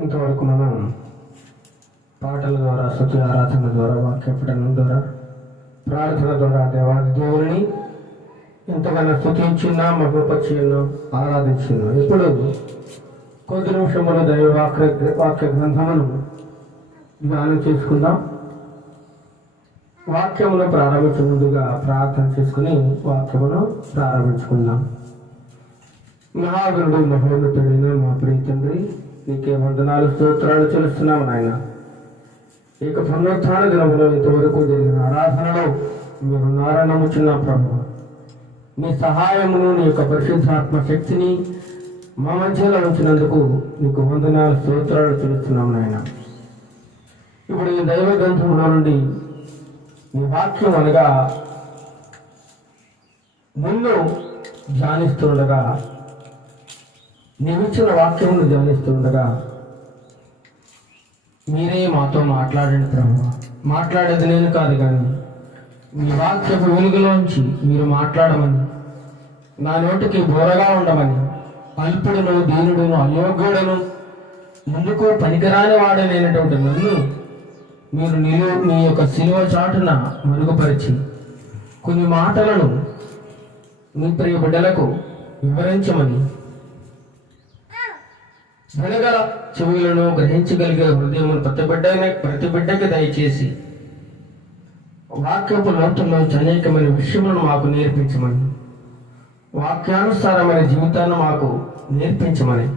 ఇంతవరకు మనం పాటల ద్వారా, స్తుతి ఆరాధన ద్వారా, వాక్య పఠనం ద్వారా, ప్రార్థన ద్వారా దేవాది దేవుని ఎంతగానో స్తుతించున్నా, మహిమపరిచిన్నాం, ఆరాధించున్నాం. ఇప్పుడు కొద్ది నిమిషములు దైవ వాక్య గ్రంథమును ధ్యానం చేసుకుందాం. వాక్యమును ప్రారంభించే ముందుగా ప్రార్థన చేసుకుని వాక్యమును ప్రారంభించుకుందాం. మహాగురుడు, మహోన్నతుడైన మా ప్రియ తండ్రి, నీకే వందనాలు, స్తోత్రాలు చెల్లిస్తున్నాము నాయన. ఇక పునరుత్థాన దినములో ఇంతవరకు జరిగిన ఆరాధనలో మీరు ఉన్నారని నమ్ముచున్నా ప్రభు. మీ సహాయమును, నీ యొక్క పరిశుద్ధాత్మ శక్తిని మా మధ్యలో ఉంచినందుకు నీకు వందనాలు, స్తోత్రాలు చెల్లిస్తున్నాము నాయన. ఇప్పుడు ఈ దైవ గ్రంథంలో నుండి నీ వాక్యం అనగా నిన్ను ధ్యానిస్తుండగా, నీవిచ్చిన వాక్యమును ధ్యానిస్తుండగా మీరే మాతో మాట్లాడండి ప్రభు. మాట్లాడేది నేను కాదు, కానీ మీ వాక్యపు వెలుగులోంచి మీరు మాట్లాడమని, నా నోటికి బోరగా ఉండమని, అల్పుడును, దీనుడును, అయోగ్యుడును, ఎందుకో పనికిరాని వాడనైనటువంటి నన్ను మీరు మీ యొక్క శిలువ చాటున మరుగుపరిచి కొన్ని మాటలను మీ ప్రియ బిడ్డలకు వివరించమని, వినగల చెవులను, గ్రహించగలిగే హృదయమును ప్రతి బిడ్డకి దయచేసి వాక్యపు లోతుల్లో అనేకమైన విషయములను మాకు నేర్పించమని, వాక్యానుసారమైన జీవితాన్ని మాకు నేర్పించమని,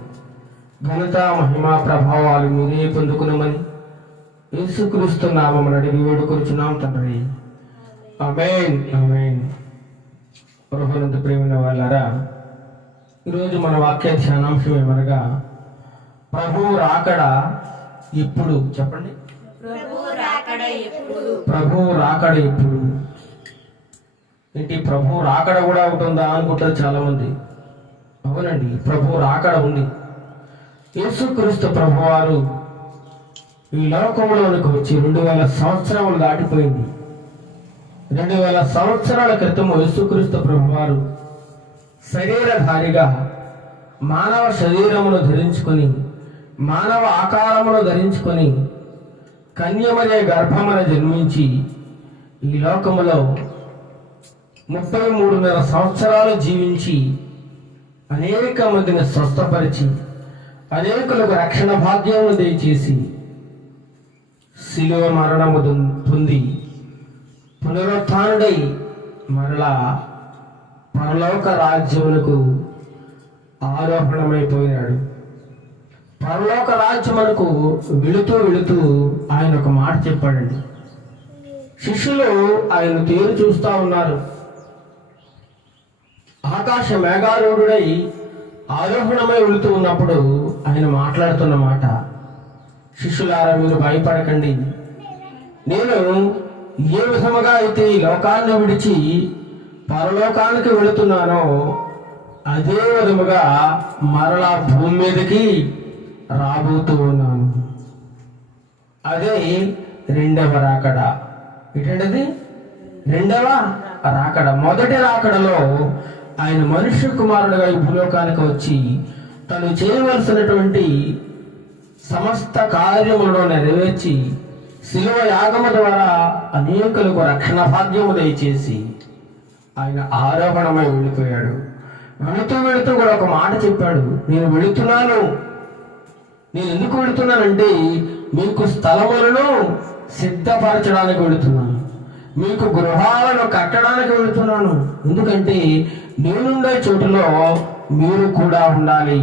ఘనత, మహిమ, ప్రభావాలు మీరే పొందుకునమని యేసుక్రీస్తు నామమున అడిగి వేడుకొనుచున్నాం తండ్రి. ఆమేన్, ఆమేన్. ప్రభునందు ప్రియమైన వాళ్ళారా, ఈరోజు మన వాక్య ధ్యానాంశం ఏమనగా ప్రభువు రాకడ ఎప్పుడు. చెప్పండి. ప్రభువు రాకడ ఎప్పుడు. ఏంటి, ప్రభువు రాకడ కూడా ఉంటుందా అనుకుంటారు చాలా మంది. అవునండి, ప్రభువు రాకడ ఉంది. యేసుక్రీస్తు ప్రభువారు ఈ లోకంలోనికి వచ్చి 2000 సంవత్సరాలు దాటిపోయింది. 2000 సంవత్సరాల క్రితం యేసుక్రీస్తు ప్రభువారు శరీరధారిగా మానవ శరీరమును ధరించుకొని, మానవ ఆకారమును ధరించుకొని, కన్యమనే గర్భమున జన్మించి ఈ లోకములో 33.5 సంవత్సరాలు జీవించి అనేక మందిని స్వస్థపరిచి అనేకులకు రక్షణ భాగ్యమును దయచేసి శిలువ మరణము పొంది పునరుత్థానుడై మరలా పరలోక రాజ్యమునకు ఆరోహణమైపోయినాడు. పరలోక రాజ్యమునకు వెళుతూ వెళుతూ ఆయన ఒక మాట చెప్పాడండి. శిష్యులు ఆయన తేరు చూస్తూ ఉన్నారు. ఆకాశ మేఘారూఢుడై ఆరోహణమై వెళుతూ ఉన్నప్పుడు ఆయన మాట్లాడుతున్న మాట, శిష్యులారా మీరు భయపడకండి. నేను ఏ విధముగా అయితే ఈ లోకాన్ని విడిచి పరలోకానికి వెళుతున్నానో అదే విధముగా మరలా భూమి మీదకి రాబోతూ ఉన్నాను. అదే రెండవ రాకడ. ఏంటంటే రెండవ రాకడ. మొదటి రాకడలో ఆయన మనుష్య కుమారుడుగా ఈ భూలోకానికి వచ్చి తను చేయవలసినటువంటి సమస్త కార్యములను నెరవేర్చి శిలువ యాగము ద్వారా అనేకులకు రక్షణ భాగ్యము దయచేసి ఆయన ఆరోహణమై వెళ్ళిపోయాడు. వెళుతూ వెళుతూ కూడా ఒక మాట చెప్పాడు, నేను వెళుతున్నాను. నేను ఎందుకు వెళుతున్నానంటే మీకు స్థలములను సిద్ధపరచడానికి వెళుతున్నాను, మీకు గృహాలను కట్టడానికి వెళుతున్నాను. ఎందుకంటే నేనుండే చోటులో మీరు కూడా ఉండాలి,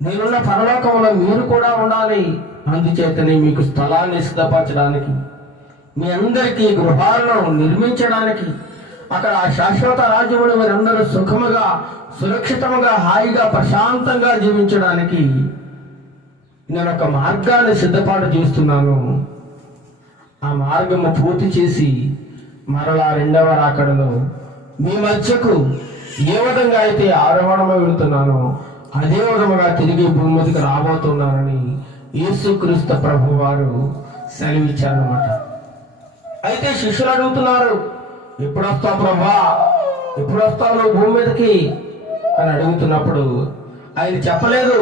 నేనున్న పరలోకంలో మీరు కూడా ఉండాలి. అందుచేతనే మీకు స్థలాన్ని సిద్ధపరచడానికి, మీ అందరికీ గృహాలను నిర్మించడానికి, అక్కడ శాశ్వత రాజ్యములు మీరందరూ సుఖముగా, సురక్షితముగా, హాయిగా, ప్రశాంతంగా జీవించడానికి నేను ఒక మార్గాన్ని సిద్ధపాటు చేస్తున్నాను. ఆ మార్గము పూర్తి చేసి మరలా రెండవ రాకడలో మీ మధ్యకు ఏ విధంగా అయితే ఆరోహణమై వెళుతున్నానో అదే విధముగా తిరిగి భూమి మీదకి రాబోతున్నానని యేసుక్రీస్తు ప్రభు వారు సెలవిచ్చారన్నమాట. అయితే శిష్యులు అడుగుతున్నారు, ఎప్పుడు వస్తావు ప్రభా, ఎప్పుడు వస్తావు నువ్వు భూమి మీదకి అని అడుగుతున్నప్పుడు ఆయన చెప్పలేదు,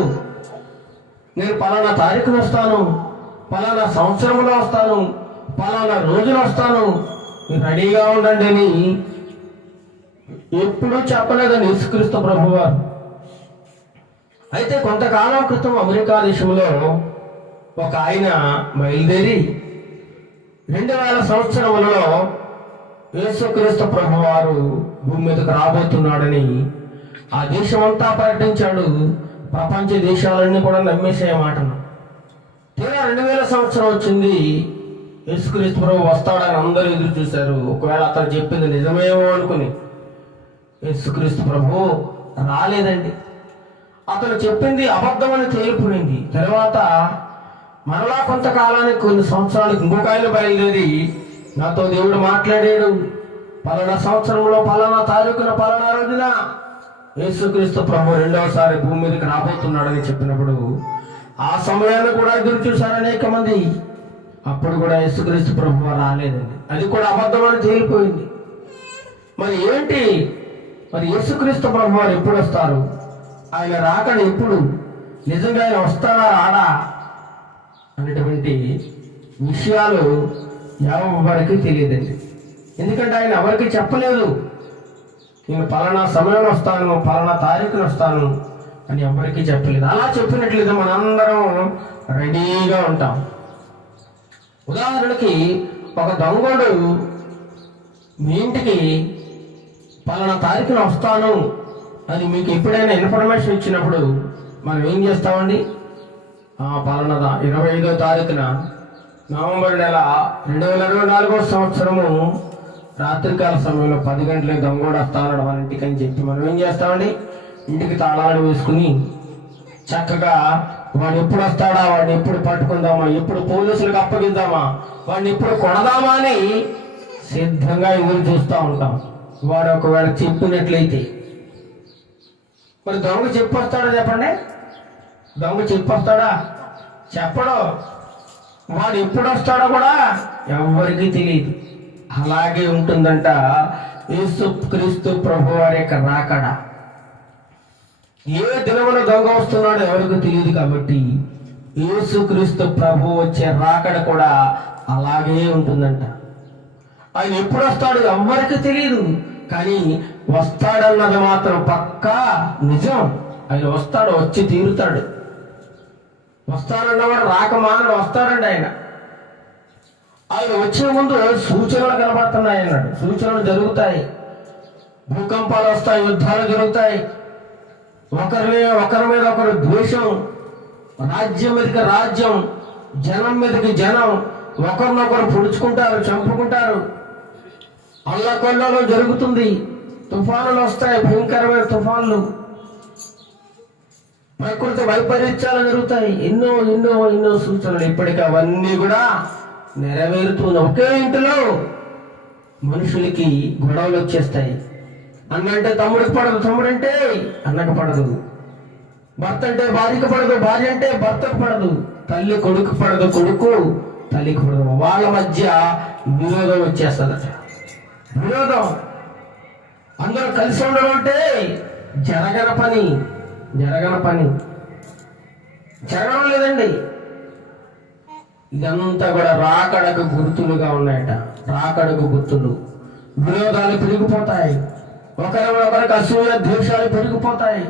నేను పలానా తారీఖున వస్తాను, పలానా సంవత్సరంలో వస్తాను, పలానా రోజున వస్తాను, మీరు రెడీగా ఉండండి అని ఎప్పుడూ చెప్పలేదని యేసుక్రీస్తు ప్రభువారు. అయితే కొంతకాలం క్రితం అమెరికా దేశంలో ఒక ఆయన బయలుదేరి 2000 సంవత్సరములలో యేసుక్రీస్తు ప్రభువారు భూమి మీదకు రాబోతున్నాడని ఆ దేశమంతా ప్రకటించాడు. ప్రపంచ దేశాలన్నీ కూడా నమ్మేసే మాటను. తీరా 2000 సంవత్సరం వచ్చింది, యేసుక్రీస్తు ప్రభు వస్తాడని అందరూ ఎదురు చూశారు. ఒకవేళ అతను చెప్పింది నిజమేమో అనుకుని. యేసుక్రీస్తు ప్రభు రాలేదండి. అతను చెప్పింది అబద్ధమని తేలిపోయింది. తర్వాత మరలా కొంతకాలానికి, కొన్ని సంవత్సరాలకు ఇంకొక ఆయన బయలుదేరి నాతో దేవుడు మాట్లాడాడు, పలానా సంవత్సరంలో పలానా తారీఖున పలానా రోజున యేసుక్రీస్తు ప్రభు రెండవసారి భూమి మీదకి రాబోతున్నాడని చెప్పినప్పుడు ఆ సమయాన్ని కూడా ఎదురు చూశారు అనేక మంది. అప్పుడు కూడా యేసుక్రీస్తు ప్రభు రాలేదండి. అది కూడా అబద్ధమని తేలిపోయింది. మరి ఏంటి, మరి యేసుక్రీస్తు ప్రభు వారు ఎప్పుడు వస్తారు, ఆయన రాకడ ఎప్పుడు, నిజంగా ఆయన వస్తాడా రాడా అనేటువంటి విషయాలు ఎవరికి తెలియదండి. ఎందుకంటే ఆయన ఎవరికి చెప్పలేదు. నేను పలానా సమయంలో వస్తాను, పలానా తారీఖున వస్తాను అని ఎవరికి చెప్పలేదు. అలా చెప్పినట్లయితే మనందరం రెడీగా ఉంటాం. ఉదాహరణకి ఒక దొంగోడు మీ ఇంటికి పలానా తారీఖున వస్తాను అని మీకు ఎప్పుడైనా ఇన్ఫర్మేషన్ ఇచ్చినప్పుడు మనం ఏం చేస్తామండి? పలానా 25వ తారీఖున నవంబర్ నెల 2024 సంవత్సరము రాత్రికాల సమయంలో 10 గంటలకు దొంగోడు వస్తాడు మన ఇంటికి అని చెప్పి మనం ఏం చేస్తామండి? ఇంటికి తాళాలు వేసుకుని చక్కగా వాడు ఎప్పుడు వస్తాడా, వాడిని ఎప్పుడు పట్టుకుందామా, ఎప్పుడు పోలీసులకు అప్పగిద్దామా, వాడిని ఎప్పుడు కొడదామా అని సిద్ధంగా ఎదురు చూస్తూ ఉంటాం. వాడు ఒకవేళ చెప్పినట్లయితే, మరి దొంగ చెప్పొస్తాడా చెప్పండి? దొంగ చెప్పొస్తాడా? చెప్పడు. వాడు ఎప్పుడు వస్తాడో కూడా ఎవరికి తెలియదు. అలాగే ఉంటుందంట యేసుక్రీస్తు ప్రభు వారి యొక్క రాకడ. ఏ దినమున దొంగ వస్తున్నాడో ఎవరికి తెలియదు. కాబట్టి యేసుక్రీస్తు ప్రభు వచ్చే రాకడ కూడా అలాగే ఉంటుందంట. ఆయన ఎప్పుడు వస్తాడు ఎవరికి తెలియదు, కానీ వస్తాడన్నది మాత్రం పక్కా నిజం. ఆయన వస్తాడు, వచ్చి తీరుతాడు. వస్తాడన్నవాడు రాకమానడు, వస్తాడండి ఆయన. ఆయన వచ్చే ముందు సూచనలు కనబడుతున్నాయి అన్నాడు. సూచనలు జరుగుతాయి, భూకంపాలు వస్తాయి, యుద్ధాలు జరుగుతాయి, ఒకరి మీద ఒకరు ద్వేషం, రాజ్యం మీదకి రాజ్యం, జనం మీదకి జనం, ఒకరినొకరు పొడుచుకుంటారు, చంపుకుంటారు, అల్లకొల్లలో జరుగుతుంది. తుఫానులు వస్తాయి, భయంకరమైన తుఫాన్లు, ప్రకృతి వైపరీత్యాలు జరుగుతాయి. ఎన్నో ఎన్నో ఎన్నో సూచనలు. ఇప్పటికీ అవన్నీ కూడా నెరవేరుతున్న ఒకే ఇంటిలో మనుషులకి గొడవలు వచ్చేస్తాయి. అన్నంటే తమ్ముడికి పడదు, తమ్ముడంటే అన్నకు పడదు, భర్త అంటే భార్యకు పడదు, భార్య అంటే భర్తకు పడదు, తల్లి కొడుకు పడదు, కొడుకు తల్లికి పడదు. వాళ్ళ మధ్య విరోధం వచ్చేస్తుందట. విరోధం. అందరూ కలిసి ఉండడం అంటే జరగని పని జరగడం లేదండి. ఇదంతా కూడా రాకడకు గుర్తులుగా ఉన్నాయట. రాకడకు గుర్తులు. విరోధాలు పెరిగిపోతాయి, ఒకరికి అసూయ ద్వేషాలు పెరిగిపోతాయి,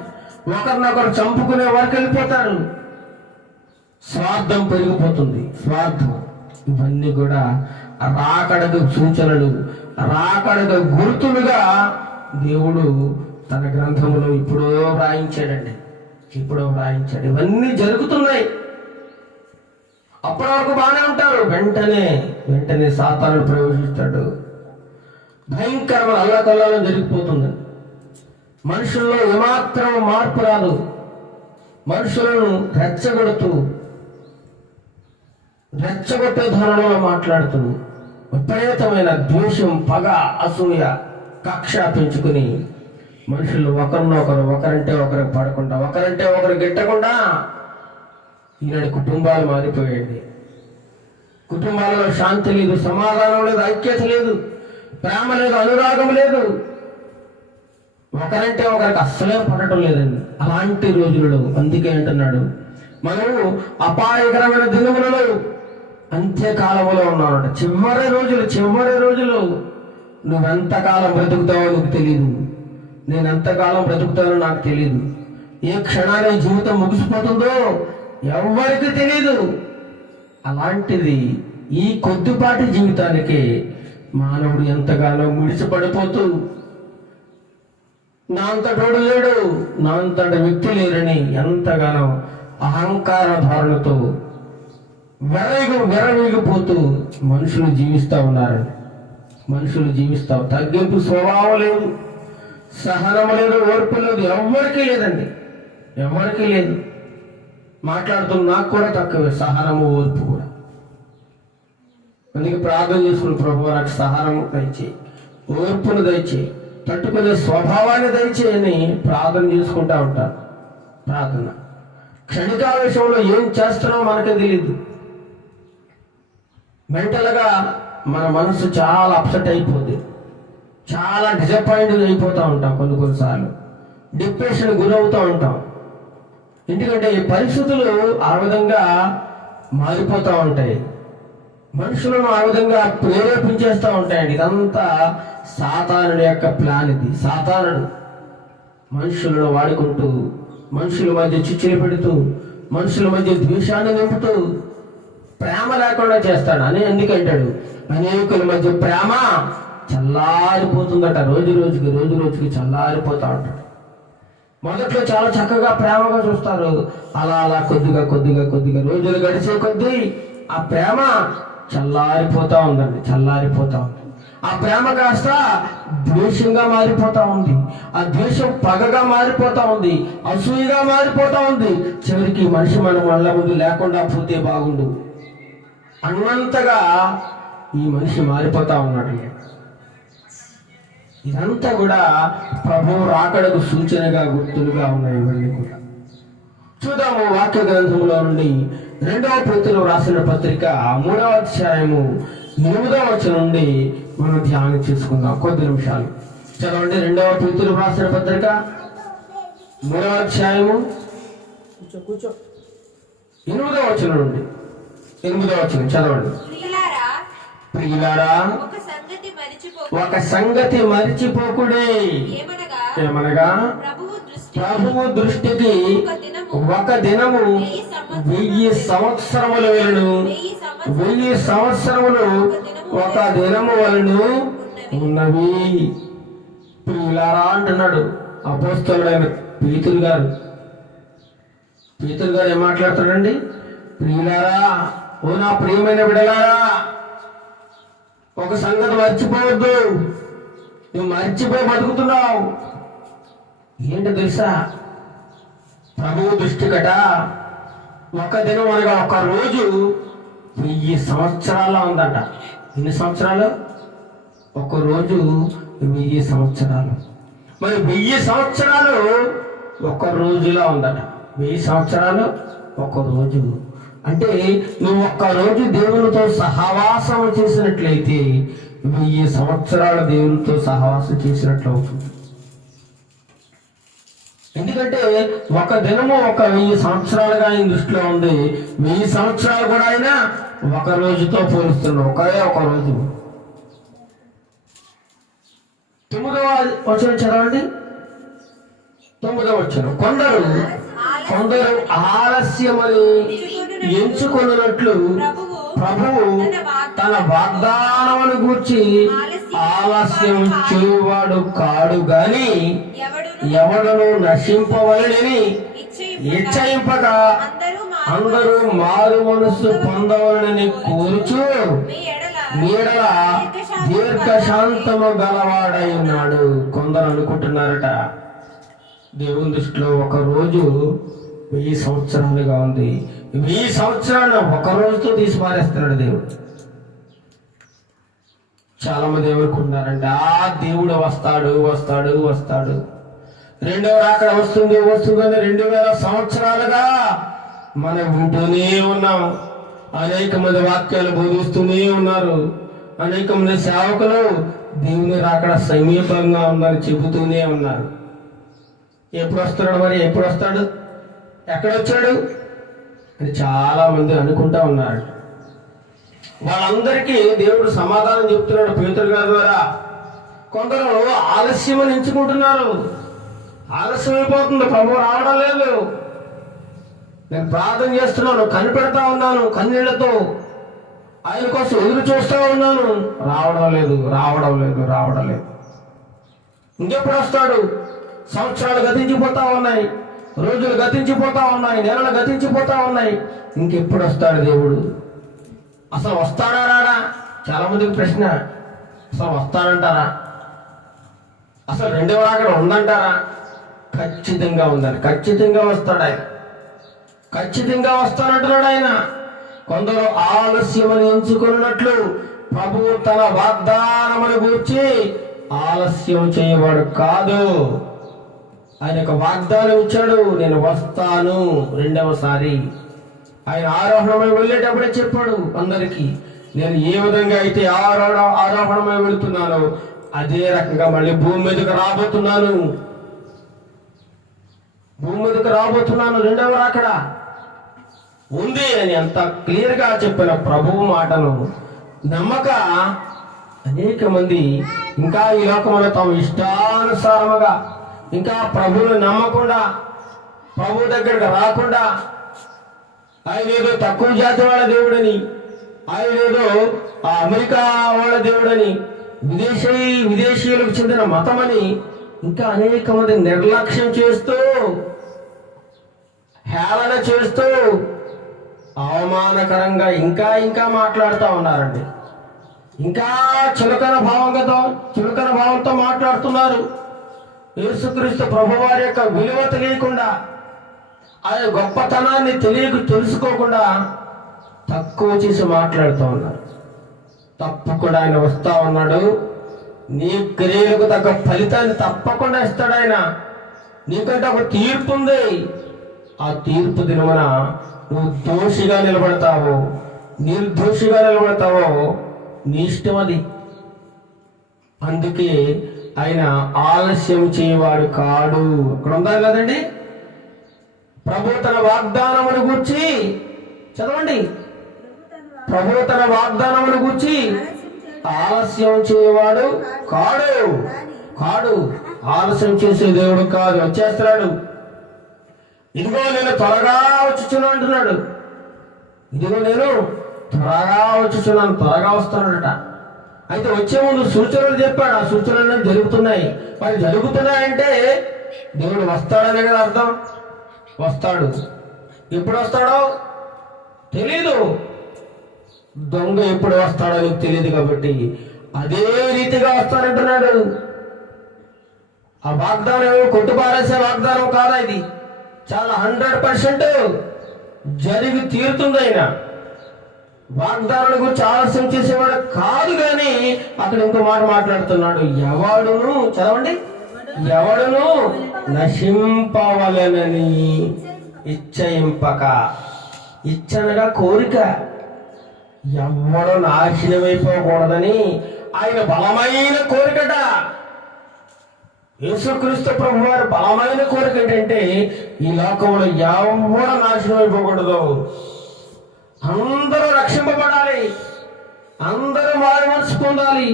ఒకరినొకరు చంపుకునే వరకు వెళ్ళిపోతారు, స్వార్థం పెరిగిపోతుంది. స్వార్థం. ఇవన్నీ కూడా రాకడకు సూచనలు, రాకడకు గుర్తులుగా దేవుడు తన గ్రంథంలో ఇప్పుడో వ్రాయించాడండి. ఇవన్నీ జరుగుతున్నాయి. అప్పటి వరకు బాగానే ఉంటారు. వెంటనే సాతానుడు ప్రవేశిస్తాడు. భయంకరమైన అల్లకల్లాలం జరిగిపోతుంది. మనుషుల్లో ఏమాత్రం మార్పు రాదు. మనుషులను రెచ్చగొట్టే ధోరణిలో మాట్లాడుతూ విపరీతమైన ద్వేషం, పగ, అసూయ, కక్ష పెంచుకుని మనుషులు ఒకరంటే ఒకరికి పడకుండా, ఒకరంటే ఒకరు గిట్టకుండా ఈనాడు కుటుంబాలు మారిపోయాయండి. కుటుంబాలలో శాంతి లేదు, సమాధానం లేదు, ఐక్యత లేదు, ప్రేమ లేదు, అనురాగం లేదు. ఒకరంటే ఒకరికి అస్సలే పడటం లేదండి అలాంటి రోజులలో. అందుకే అంటున్నాడు, మనము అపాయకరమైన దినములలో అంత్యకాలంలో ఉన్నామంట. చివరి రోజులు నువ్వెంతకాలం బ్రతుకుతావో నీకు తెలియదు, నేను ఎంతకాలం బ్రతుకుతానో నాకు తెలియదు. ఏ క్షణాన్ని జీవితం ముగిసిపోతుందో ఎవరికి తెలియదు. అలాంటిది ఈ కొద్దిపాటి జీవితానికి మానవుడు ఎంతగానో ముడిచిపడిపోతూ నా అంతటోడు లేడు, నా అంతటి వ్యక్తి లేరని ఎంతగానో అహంకార ధోరణితో వెరవీగిపోతూ మనుషులు జీవిస్తూ ఉన్నారండి. మనుషులు జీవిస్తావు. తగ్గింపు స్వభావం లేదు, సహనం లేదు, ఓర్పు లేదు, ఎవరికీ లేదండి, ఎవరికీ లేదు. మాట్లాడుతున్న నాకు కూడా తక్కువే సహనము ఓర్పు కూడా. అందుకే ప్రార్థన చేసుకుని ప్రభు నాకు సహనము దయచేయి, ఓర్పును దయచేయి, తట్టుకునే స్వభావాన్ని దయచేయని ప్రార్థన చేసుకుంటా ఉంటారు. ప్రార్థన క్షణికావేశంలో ఏం చేస్తున్నామో మనకే తెలియదు. మెంటల్గా మన మనసు చాలా అప్సెట్ అయిపోద్ది, చాలా డిసప్పాయింట్ అయిపోతూ ఉంటాం. కొన్నిసార్లు డిప్రెషన్ గురవుతూ ఉంటాం. ఎందుకంటే ఈ పరిస్థితులు ఆ విధంగా మారిపోతూ ఉంటాయి, మనుషులను ఆ విధంగా ప్రేరేపించేస్తూ ఉంటాయండి. ఇదంతా సాతానుడి యొక్క ప్లాన్. ఇది సాతానుడు మనుషులను వాడుకుంటూ, మనుషుల మధ్య చిచ్చులు పెడుతూ, మనుషుల మధ్య ద్వేషాన్ని నింపుతూ ప్రేమ లేకుండా చేస్తాడు అని ఎందుకంటాడు. అనేకుల మధ్య ప్రేమ చల్లారిపోతుందట. రోజు రోజుకి చల్లారిపోతా ఉంటాడు. మొదట్లో చాలా చక్కగా ప్రేమగా చూస్తారు. అలా కొద్దిగా రోజులు గడిచే కొద్దీ ఆ ప్రేమ చల్లారిపోతా ఉందండి, చల్లారిపోతా ఉంది. ఆ ప్రేమ కాస్త ద్వేషంగా మారిపోతా ఉంది, ఆ ద్వేషం పగగా మారిపోతా ఉంది, అసూయగా మారిపోతా ఉంది. చివరికి మనిషి మనం వల్ల ముందు లేకుండా పోతే బాగుండు అన్నంతగా ఈ మనిషి మారిపోతా ఉన్నాడు. ఇదంతా కూడా ప్రభువు రాకడకు సూచనగా, గుర్తులుగా ఉన్నాయి. ఇవన్నీ కూడా చూద్దాము. వాక్య గ్రంథంలో నుండి 2వ పేతురు రాసిన పత్రిక 3వ అధ్యాయము 8వ వచనం నుండి మనం ధ్యానం చేసుకుందాం. కొద్ది నిమిషాలు చదవండి. 2వ పేతురు రాసిన పత్రిక 3వ అధ్యాయము 8వ వచనం నుండి 8వ వచనం చదవండి. ప్రియులారా, ఒక సంగతి మరిచిపోకుడే, ఏమనగా ప్రభువు దృష్టికి ఒక దినము 1000 సంవత్సరముల వలెను, 1000 సంవత్సరములు ఒక దినము వలెను ఉన్నవి. ప్రియులారా అంటున్నాడు అపోస్తలుడైన పేతురు గారు. పేతురు గారు ఏం మాట్లాడుతాడండి? ప్రియులారా, ఓ నా ప్రియమైన బిడ్డలారా, ఒక సంగతి మర్చిపోవద్దు. నువ్వు మర్చిపోయి బతుకుతున్నావు. ఏంటో తెలుసా? ప్రభువు దృష్టికట ఒక దినం అనగా ఒక రోజు 1000 సంవత్సరాల్లో ఉందట. ఎన్ని సంవత్సరాలు? ఒక రోజు 1000 సంవత్సరాలు. మరి 1000 సంవత్సరాలు ఒక రోజులా ఉందట. 1000 సంవత్సరాలు ఒక రోజు అంటే నువ్వు ఒక్క రోజు దేవునితో సహవాసం చేసినట్లయితే 1000 సంవత్సరాల దేవునితో సహవాసం చేసినట్లు అవుతుంది. ఎందుకంటే ఒక దినము ఒక 1000 సంవత్సరాలుగా ఆయన దృష్టిలో ఉంది. 1000 సంవత్సరాలు కూడా ఆయన ఒక రోజుతో పోలుస్తున్నాడు. ఒక రోజు. 9వ వచనం చదవండి. 9వ వచనం. కొందరు ఆలస్యమని ఎంచుకొనున్నట్లు ప్రభువు తన వాగ్దానమును గూర్చి ఆలస్యం చేయువాడు కాడు గాని ఎవడను నశింపవలెనని ఇచ్చయింపగా అందరూ మారు మనస్సు పొందవలనని కోరుచు నీడల దీర్ఘశాంతము గలవాడై ఉన్నాడు. కొందరు అనుకుంటున్నారట దేవుని దృష్టిలో ఒక రోజు 1000 సంవత్సరాలుగా ఉంది. 1000 సంవత్సరాలు ఒక రోజుతో తీసి పారేస్తున్నాడు దేవుడు. చాలా మంది ఏమనుకుంటున్నారంటే దేవుడు వస్తాడు, రెండవ రాకడ వస్తుంది అని 2000 సంవత్సరాలుగా మనం వింటూనే ఉన్నాం. అనేక మంది వాక్యాలు బోధిస్తూనే ఉన్నారు. అనేక మంది సేవకులు దేవుని రాకడ సమీపంగా ఉందని చెబుతూనే ఉన్నారు. ఎప్పుడు వస్తున్నాడు? మరి ఎప్పుడు వస్తాడు? ఎక్కడొచ్చాడు? అని చాలా మంది అనుకుంటా ఉన్నారు. వాళ్ళందరికీ దేవుడు సమాధానం చెప్తున్నాడు పేతురు గారి ద్వారా. కొందరు ఆలస్యం అని ఎంచుకుంటున్నారు. ఆలస్యం అయిపోతుంది, ప్రభు రావడం లేదు. నేను ప్రార్థన చేస్తున్నాను, కనిపెడతా ఉన్నాను కన్నీళ్లతో, ఆయన కోసం ఎదురు చూస్తూ ఉన్నాను, రావడం లేదు. ఇంకెప్పుడు వస్తాడు? సంవత్సరాలు గతించిపోతా ఉన్నాయి, రోజులు గతించిపోతా ఉన్నాయి, నెలలు గతించిపోతా ఉన్నాయి. ఇంకెప్పుడు వస్తాడు దేవుడు? అసలు వస్తాడా రాడా? చాలా మందికి ప్రశ్న. అసలు వస్తాడంటారా? అసలు రెండవ రాకడ ఉందంటారా? ఖచ్చితంగా ఉందని, ఖచ్చితంగా వస్తాడు ఆయన, ఖచ్చితంగా వస్తానంటున్నాడు ఆయన. కొందరు ఆలస్యమని ఎంచుకున్నట్లు ప్రభువు తన వాగ్దానమును గూర్చి ఆలస్యం చేయవాడు కాదు. ఆయన ఒక వాగ్దానం ఇచ్చాడు, నేను వస్తాను. రెండవసారి ఆయన ఆరోహణమై వెళ్ళేటప్పుడే చెప్పాడు అందరికీ, నేను ఏ విధంగా అయితే ఆరోహణమై వెళుతున్నానో అదే రకంగా మళ్ళీ భూమి మీదకి రాబోతున్నాను. రెండవ రాకడ ఉంది అని అంత క్లియర్ గా చెప్పిన ప్రభువు మాటను నమ్మక అనేక మంది ఇంకా ఈ లోకములో తమ ఇష్టానుసారముగా ఇంకా ప్రభువును నమ్మకుండా, ప్రభు దగ్గరకు రాకుండా, ఆయన ఏదో తక్కువ జాతి వాళ్ళ దేవుడని, ఆయన ఏదో అమెరికా వాళ్ళ దేవుడని, విదేశీయులకు చెందిన మతమని ఇంకా అనేక మంది నిర్లక్ష్యం చేస్తూ, హేళన చేస్తూ, అవమానకరంగా ఇంకా మాట్లాడుతూ ఉన్నారండి. ఇంకా చులకన భావంతో మాట్లాడుతున్నారు. యేసుక్రీస్తు ప్రభువారి యొక్క విలువ తెలియకుండా, ఆయన గొప్పతనాన్ని తెలుసుకోకుండా తక్కువ చేసి మాట్లాడుతూ ఉన్నారు. తప్పకుండా ఆయన వస్తా ఉన్నాడు. నీ క్రియలకు తగ్గ ఫలితాన్ని తప్పకుండా ఇస్తాడు ఆయన. నీకంటే ఒక తీర్పు ఉంది. ఆ తీర్పు దినమున నువ్వు దోషిగా నిలబడతావో నిర్దోషిగా నిలబడతావో నీ ఇష్టం అది. అందుకే ఆయన ఆలస్యం చేయవాడు కాడు. అక్కడ ఉండాలి కదండి, ప్రభు తన వాగ్దానమును గూర్చి చదవండి. ప్రభు తన వాగ్దానమును గూర్చి ఆలస్యం చేయవాడు కాడు. ఆలస్యం చేసే దేవుడు కాదు, వచ్చేస్తున్నాడు. ఇదిగో నేను త్వరగా వచ్చుచున్నాను అంటున్నాడు. త్వరగా వస్తున్నాడట. అయితే వచ్చే ముందు సూచనలు చెప్పాడు. ఆ సూచనలు జరుగుతున్నాయి. మరి జరుగుతున్నాయంటే దేవుడు వస్తాడనే కదా అర్థం. వస్తాడు. ఎప్పుడు వస్తాడో తెలీదు. దొంగ ఎప్పుడు వస్తాడో నీకు తెలియదు కాబట్టి అదే రీతిగా వస్తాడంటున్నాడు. ఆ వాగ్దానం కొట్టుపారేసే వాగ్దానం కాదా ఇది? చాలా 100% జరిగి తీరుతుంది. ఆయన వాగ్దానాల గురించి ఆలస్యం చేసేవాడు కాదు. కానీ అక్కడ ఇంకో మాట మాట్లాడుతున్నాడు. ఎవడును చదవండి, ఎవడును నశింపవలెనని ఇచ్చయింపక. ఇచ్చనగా కోరిక. ఎవడో నాశనమైపోకూడదని ఆయన బలమైన కోరికట. యేసుక్రీస్తు ప్రభు వారి బలమైన కోరిక ఏంటంటే ఈ లోకంలో ఎవడో నాశనం అయిపోకూడదు, అందరూ రక్షింపబడాలి, అందరూ మారు మనసు పొందాలి,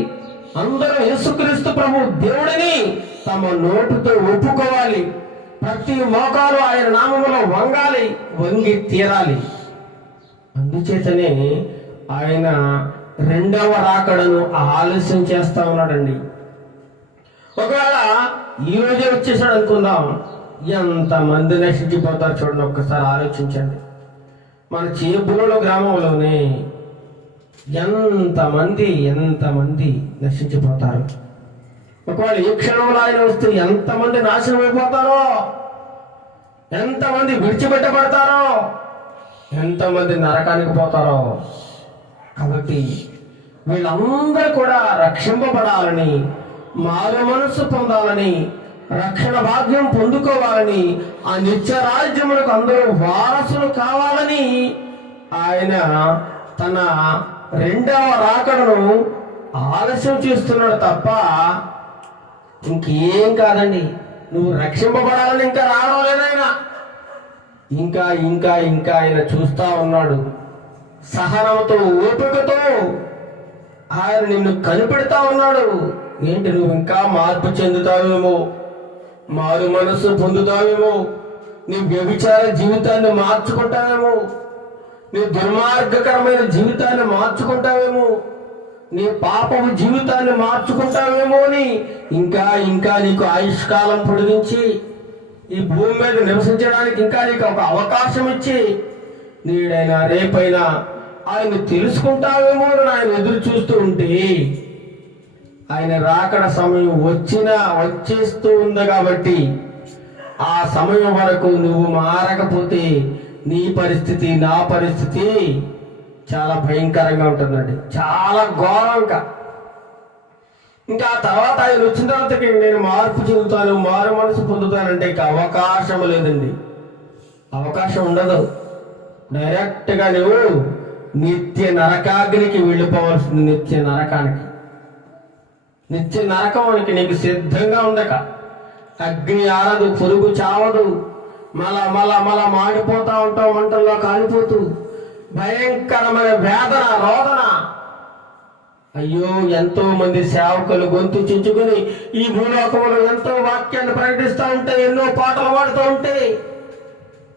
అందరూ యేసుక్రీస్తు ప్రభు దేవుడిని తమ నోటితో ఒప్పుకోవాలి, ప్రతి మోకాలు ఆయన నామములో వంగి తీరాలి. అందుచేతనే ఆయన రెండవ రాకడను ఆలస్యం చేస్తా ఉన్నాడండి. ఒకవేళ ఈ రోజే వచ్చేసాడు అనుకుందాం, ఎంతమంది నశించిపోతారు చూడండి. ఒక్కసారి ఆలోచించండి. మన చేబూలో గ్రామంలోనే ఎంతమంది నశించిపోతారు. ఒకవేళ ఈ క్షణంలో ఆయన వస్తే ఎంతమంది నాశనం అయిపోతారో, ఎంతమంది విడిచిపెట్టబడతారో, ఎంతమంది నరకానికి పోతారో. కాబట్టి వీళ్ళందరూ కూడా రక్షింపబడాలని, మారు మనస్సు పొందాలని, రక్షణ భాగ్యం పొందుకోవాలని, ఆ నిత్య రాజ్యములకు అందరూ వారసులు కావాలని ఆయన తన రెండవ రాకడను ఆలస్యం చేస్తున్నాడు తప్ప ఇంకేం కాదండి. నువ్వు రక్షింపబడాలని ఇంకా రావడం లేదైనా. ఇంకా ఇంకా ఇంకా ఆయన చూస్తా ఉన్నాడు. సహనంతో, ఓపికతో ఆయన నిన్ను కనిపెడతా ఉన్నాడు. ఏంటి, నువ్వు ఇంకా మార్పు చెందుతావేమో, మారు మనసు పొందుతావేమో, నీ వ్యభిచార జీవితాన్ని మార్చుకుంటావేమో, నీ దుర్మార్గకరమైన జీవితాన్ని మార్చుకుంటావేమో, నీ పాపము జీవితాన్ని మార్చుకుంటావేమో అని ఇంకా ఇంకా నీకు ఆయుష్కాలం పొడిగించి ఈ భూమి మీద నివసించడానికి ఇంకా నీకు ఒక అవకాశం ఇచ్చి నేడైనా రేపైనా ఆయన తెలుసుకుంటావేమో అని ఆయన ఎదురు చూస్తూ ఉంటే ఆయన రాకడ సమయం వచ్చేస్తూ ఉంది. కాబట్టి ఆ సమయం వరకు నువ్వు మారకపోతే నీ పరిస్థితి, నా పరిస్థితి చాలా భయంకరంగా ఉంటుందండి, చాలా ఘోరంగా. ఇంకా ఆ తర్వాత ఆయన వచ్చిన తర్వాత నేను మార్పు చెందుతాను, మారు మనసు పొందుతానంటే ఇక అవకాశం లేదండి, అవకాశం ఉండదు. డైరెక్ట్గా నువ్వు నిత్య నరకాగ్నికి వెళ్ళిపోవాల్సింది, నిత్య నరకానికి. నిత్య నరకానికి నీకు సిద్ధంగా ఉందక. అగ్ని ఆరదు, పురుగు చావదు, మళ్ళా మాడిపోతా ఉంటావు, మంటల్లో కాలిపోతూ, భయంకరమైన వేదన, రోదన. అయ్యో, ఎంతో మంది సేవకులు గొంతు చించుకుని ఈ భూలోకంలో ఎంతో వాక్యాన్ని ప్రకటిస్తూ ఉంటే, ఎన్నో పాటలు పాడుతూ ఉంటే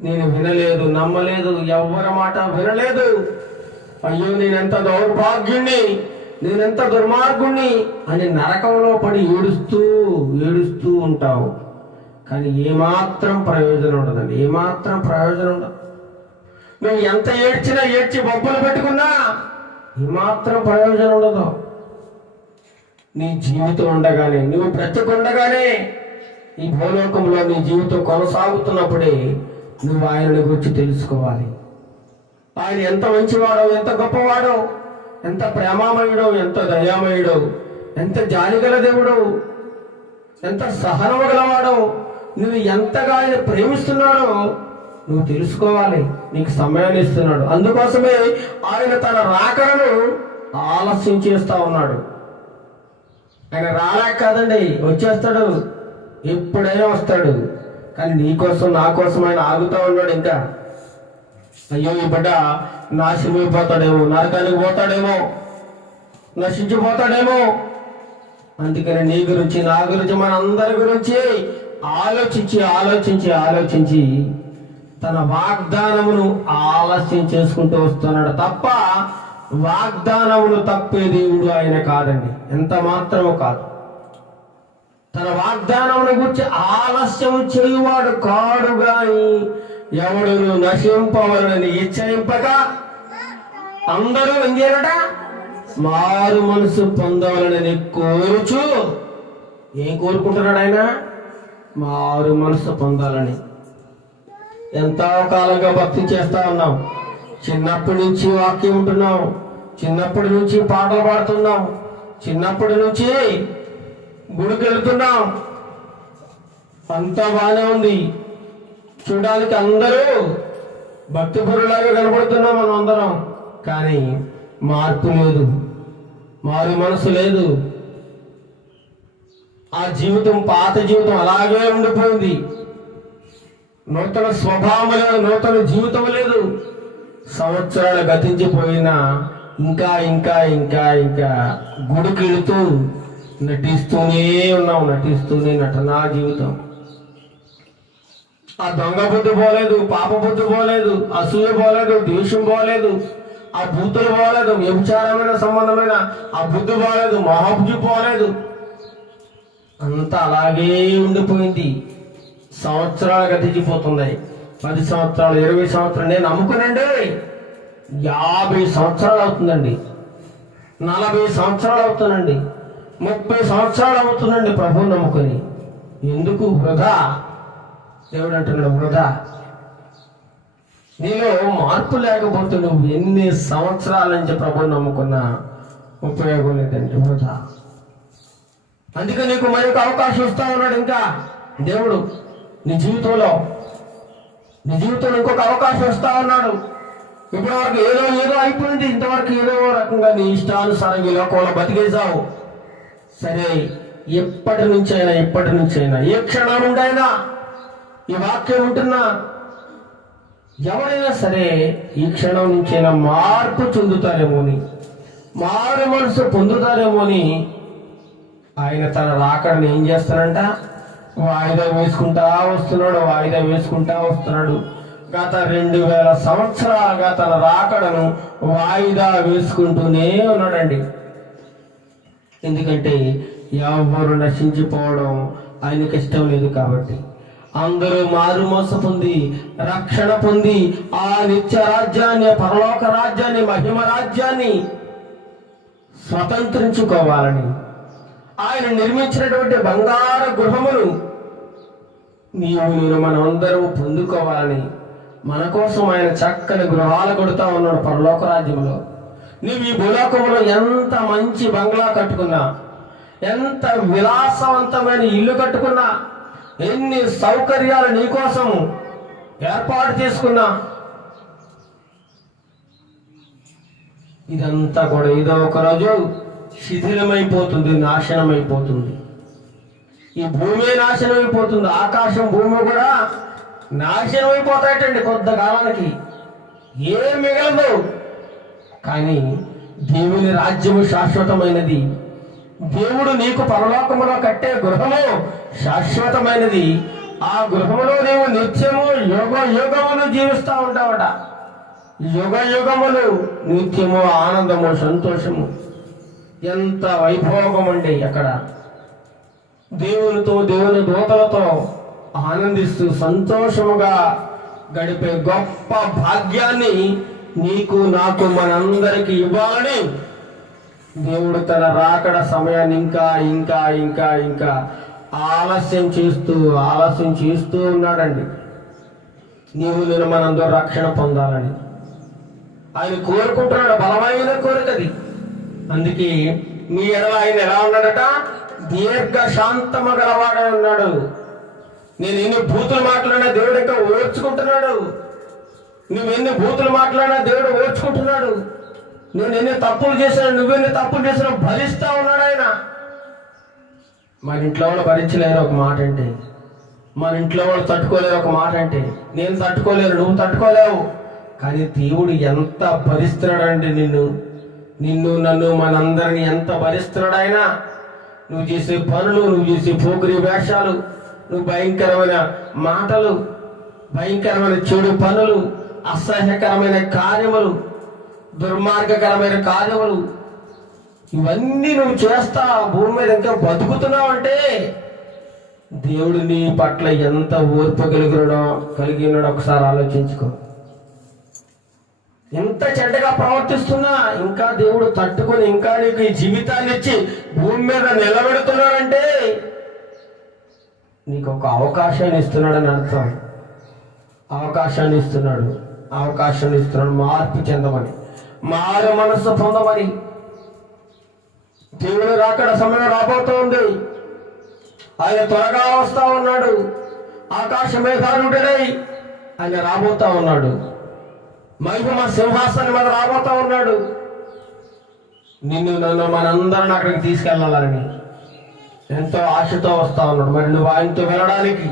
నేను వినలేదు, నమ్మలేదు, ఎవరి మాట వినలేదు. అయ్యో, నేనెంత దౌర్భాగ్యుణ్ణి, నేనెంత దుర్మార్గుణ్ణి అని నరకంలో పడి ఏడుస్తూ ఉంటావు. కానీ ఏమాత్రం ప్రయోజనం ఉండదండి, ఏమాత్రం ప్రయోజనం ఉండదు. నువ్వు ఎంత ఏడ్చి బొబ్బలు పెట్టుకున్నా ఏమాత్రం ప్రయోజనం ఉండదు. నీ జీవితం ఉండగానే, నువ్వు బ్రతికుండగానే, ఈ భూలోకంలో నీ జీవితం కొనసాగుతున్నప్పుడే నువ్వు ఆయనని గురించి తెలుసుకోవాలి. ఆయన ఎంత మంచివాడో, ఎంత గొప్పవాడో, ఎంత ప్రేమామయుడో, ఎంత దయామయుడో, ఎంత జాలిగల దేవుడో, ఎంత సహనము గలవాడో, నువ్వు ఎంతగా ఆయన ప్రేమిస్తున్నాడో నువ్వు తెలుసుకోవాలి. నీకు సమయాన్ని ఇస్తున్నాడు. అందుకోసమే ఆయన తన రాకడను ఆలస్యం చేస్తా ఉన్నాడు. ఆయన రాలేక కాదండి, వచ్చేస్తాడు, ఎప్పుడైనా వస్తాడు. కానీ నీకోసం, నా కోసం ఆయన ఆగుతా ఉన్నాడు. ఇంకా అయ్యో, ఈ బిడ్డ నాశనమైపోతాడేమో, నరకానికి పోతాడేమో, నశించిపోతాడేమో. అందుకని నీ గురించి, నా గురించి, మన అందరి గురించి ఆలోచించి తన వాగ్దానమును ఆలస్యం చేసుకుంటూ వస్తున్నాడు తప్ప వాగ్దానమును తప్పే దేవుడు ఆయన కాదండి, ఎంత మాత్రమూ కాదు. తన వాగ్దానమును గురించి ఆలస్యం చేయువాడు కాడు గాని ఎవడును నశింపవలనని ఇచ్చయింపక అందరూ ఎంగేరట మారు మనసు పొందవలనని కోరుచు. ఏం కోరుకుంటున్నాడు ఆయన? మారు మనసు పొందాలని. ఎంతో కాలంగా భక్తి చేస్తా ఉన్నాం, చిన్నప్పటి నుంచి వాక్యం ఉంటున్నాం, చిన్నప్పటి నుంచి పాటలు పాడుతున్నాం, చిన్నప్పటి నుంచి గుడికి వెళ్తున్నాం, అంతా బాగానే ఉంది. చూడడానికి అందరూ భక్తి పరులాగా కనబడుతున్నాం మనం అందరం. కానీ మార్పు లేదు, మారు మనసు లేదు. ఆ జీవితం, పాత జీవితం అలాగే ఉండిపోయింది. నూతన స్వభావం లేదు, నూతన జీవితం లేదు. సంవత్సరాలు గతించిపోయినా ఇంకా ఇంకా ఇంకా ఇంకా గుడికి వెళుతూ నటిస్తూనే ఉన్నాం, నటనా జీవితం. ఆ దొంగ బుద్ధి పోలేదు, పాప బుద్ధి పోలేదు, అసూయ పోలేదు, ద్వేషం పోలేదు, ఆ బూతులు పోలేదు, వ్యభిచారమైన సంబంధమైన ఆ బుద్ధి పోలేదు, మహాబుద్ధి పోలేదు. అంతా అలాగే ఉండిపోయింది. సంవత్సరాలు గతించిపోతున్నాయి. 10 సంవత్సరాలు, 20 సంవత్సరాలు. నేను నమ్ముకునండి 50 సంవత్సరాలు అవుతుందండి, 40 సంవత్సరాలు అవుతుందండి, 30 సంవత్సరాలు అవుతుందండి ప్రభువు నమ్ముకొని. ఎందుకు వృధా? దేవుడు అంటున్నాడు వృధా. నీలో మార్పు లేకపోతే నువ్వు ఎన్ని సంవత్సరాల నుంచి ప్రభువు నమ్ముకున్నా ఉపయోగం లేదండి, వృధా. అందుకే నీకు మరొక అవకాశం ఇస్తా ఉన్నాడు ఇంకా దేవుడు. నీ జీవితంలో ఇంకొక అవకాశం ఇస్తా ఉన్నాడు. ఇప్పటివరకు ఏదో అయిపోయింది, ఇంతవరకు ఏదో రకంగా నీ ఇష్టానుసారం ఈ లోకంలో బతికేసావు. సరే, ఎప్పటి నుంచైనా ఏ క్షణం ఉండైనా ఈ వాక్యం ఉంటున్నా ఎవరైనా సరే ఈ క్షణం నుంచైనా మార్పు చెందుతారేమో అని, మారు మనసు పొందుతారేమో అని ఆయన తన రాకడని ఏం చేస్తానంట, వాయిదా వేసుకుంటా వస్తున్నాడు. గత 2000 సంవత్సరాలుగా తన రాకడను వాయిదా వేసుకుంటూనే ఉన్నాడండి. ఎందుకంటే ఎవరు నశించిపోవడం ఆయనకి ఇష్టం లేదు కాబట్టి, అందరూ మారు మనసు పొంది రక్షణ పొంది ఆ నిత్య రాజ్యాన్ని, పరలోక రాజ్యాన్ని, మహిమ రాజ్యాన్ని స్వతంత్రించుకోవాలని ఆయన నిర్మించినటువంటి బంగారు గృహమును నేను మనమందరూ పొందుకోవాలని మన కోసం ఆయన చక్కని గృహాలు కొడుతూ ఉన్నాడు పరలోక రాజ్యంలో. నువ్వు ఈ భూలోకంలో ఎంత మంచి బంగ్లా కట్టుకున్నా, ఎంత విలాసవంతమైన ఇల్లు కట్టుకున్నా, ఎన్ని సౌకర్యాలు నీకోసం ఏర్పాటు చేసుకున్నా, ఇదంతా కూడా ఏదో ఒక రోజు శిథిలమైపోతుంది, నాశనమైపోతుంది. ఈ భూమి నాశనమైపోతుంది, ఆకాశం భూమి కూడా నాశనమైపోతాయటండి కొంతకాలానికి, ఏం మిగలదు. కానీ దేవుని రాజ్యము శాశ్వతమైనది. దేవుడు నీకు పరలోకములో కట్టే గృహము శాశ్వతమైనది. ఆ గృహములో నీవు నిత్యము యుగములు జీవిస్తూ ఉంటావట. యుగములు నిత్యము ఆనందము, సంతోషము, ఎంత వైభోగం అండి. అక్కడ దేవునితో, దేవుని దూతలతో ఆనందిస్తూ సంతోషముగా గడిపే గొప్ప భాగ్యాన్ని నీకు, నాకు, మనందరికి ఇవ్వాలని దేవుడు తన రాకడ సమయాన్ని ఇంకా ఆలస్యం చేస్తూ ఉన్నాడండి. నేను మనందరూ రక్షణ పొందాలని ఆయన కోరుకుంటున్నాడు. బలమైన కోరికది. అందుకే మీ ఎడల ఆయన ఎలా ఉన్నాడట, దీర్ఘ శాంతము గలవాడై ఉన్నాడు. నేను ఎన్ని బూతులు మాట్లాడినా దేవుడు ఇంకా ఓర్చుకుంటున్నాడు. నువ్వు ఎన్ని బూతులు మాట్లాడినా దేవుడు ఓర్చుకుంటున్నాడు. నేను ఎన్ని తప్పులు చేసినా, నువ్వెన్ని తప్పులు చేసినా భరిస్తా ఉన్నాడు ఆయన. మన ఇంట్లో వాళ్ళు భరించలేరు ఒక మాట అంటే, మన ఇంట్లో వాళ్ళు తట్టుకోలేరు ఒక మాట అంటే, నేను తట్టుకోలేరు, నువ్వు తట్టుకోలేవు. కానీ దేవుడు ఎంత భరిస్తున్నాడంటే నిన్ను నన్ను మనందరినీ ఎంత భరిస్తున్నాడు ఆయన. నువ్వు చేసే పనులు, నువ్వు చేసే పోకిరి వేషాలు, నువ్వు భయంకరమైన మాటలు, భయంకరమైన చెడు పనులు, అసహ్యకరమైన కార్యములు, దుర్మార్గకరమైన కార్యములు, ఇవన్నీ నువ్వు చేస్తా భూమి మీద ఇంకా బతుకుతున్నావు అంటే దేవుడు నీ పట్ల ఎంత ఓర్పు కలిగినాడో ఒకసారి ఆలోచించుకో. ఎంత చెడ్డగా ప్రవర్తిస్తున్నా ఇంకా దేవుడు తట్టుకొని ఇంకా నీకు ఈ జీవితాన్ని ఇచ్చి భూమి మీద నిలబెడుతున్నాడంటే నీకు ఒక అవకాశాన్ని ఇస్తున్నాడని అర్థం. అవకాశాన్ని ఇస్తున్నాడు, మార్పు చెందమని, మారు మనస్సు పొందమని. దేవుడు రాకడ సమయం రాబోతోంది. ఆయన త్వరగా వస్తా ఉన్నాడు. ఆకాశ మేఘారుడై ఆయన రాబోతా ఉన్నాడు. మహిమ సింహాసనం మీద రాబోతా ఉన్నాడు. నిన్ను నన్ను మనందరిని అక్కడికి తీసుకెళ్ళాలని ఎంతో ఆశతో వస్తా ఉన్నాడు. మరి నువ్వు ఆయనతో వెళ్ళడానికి,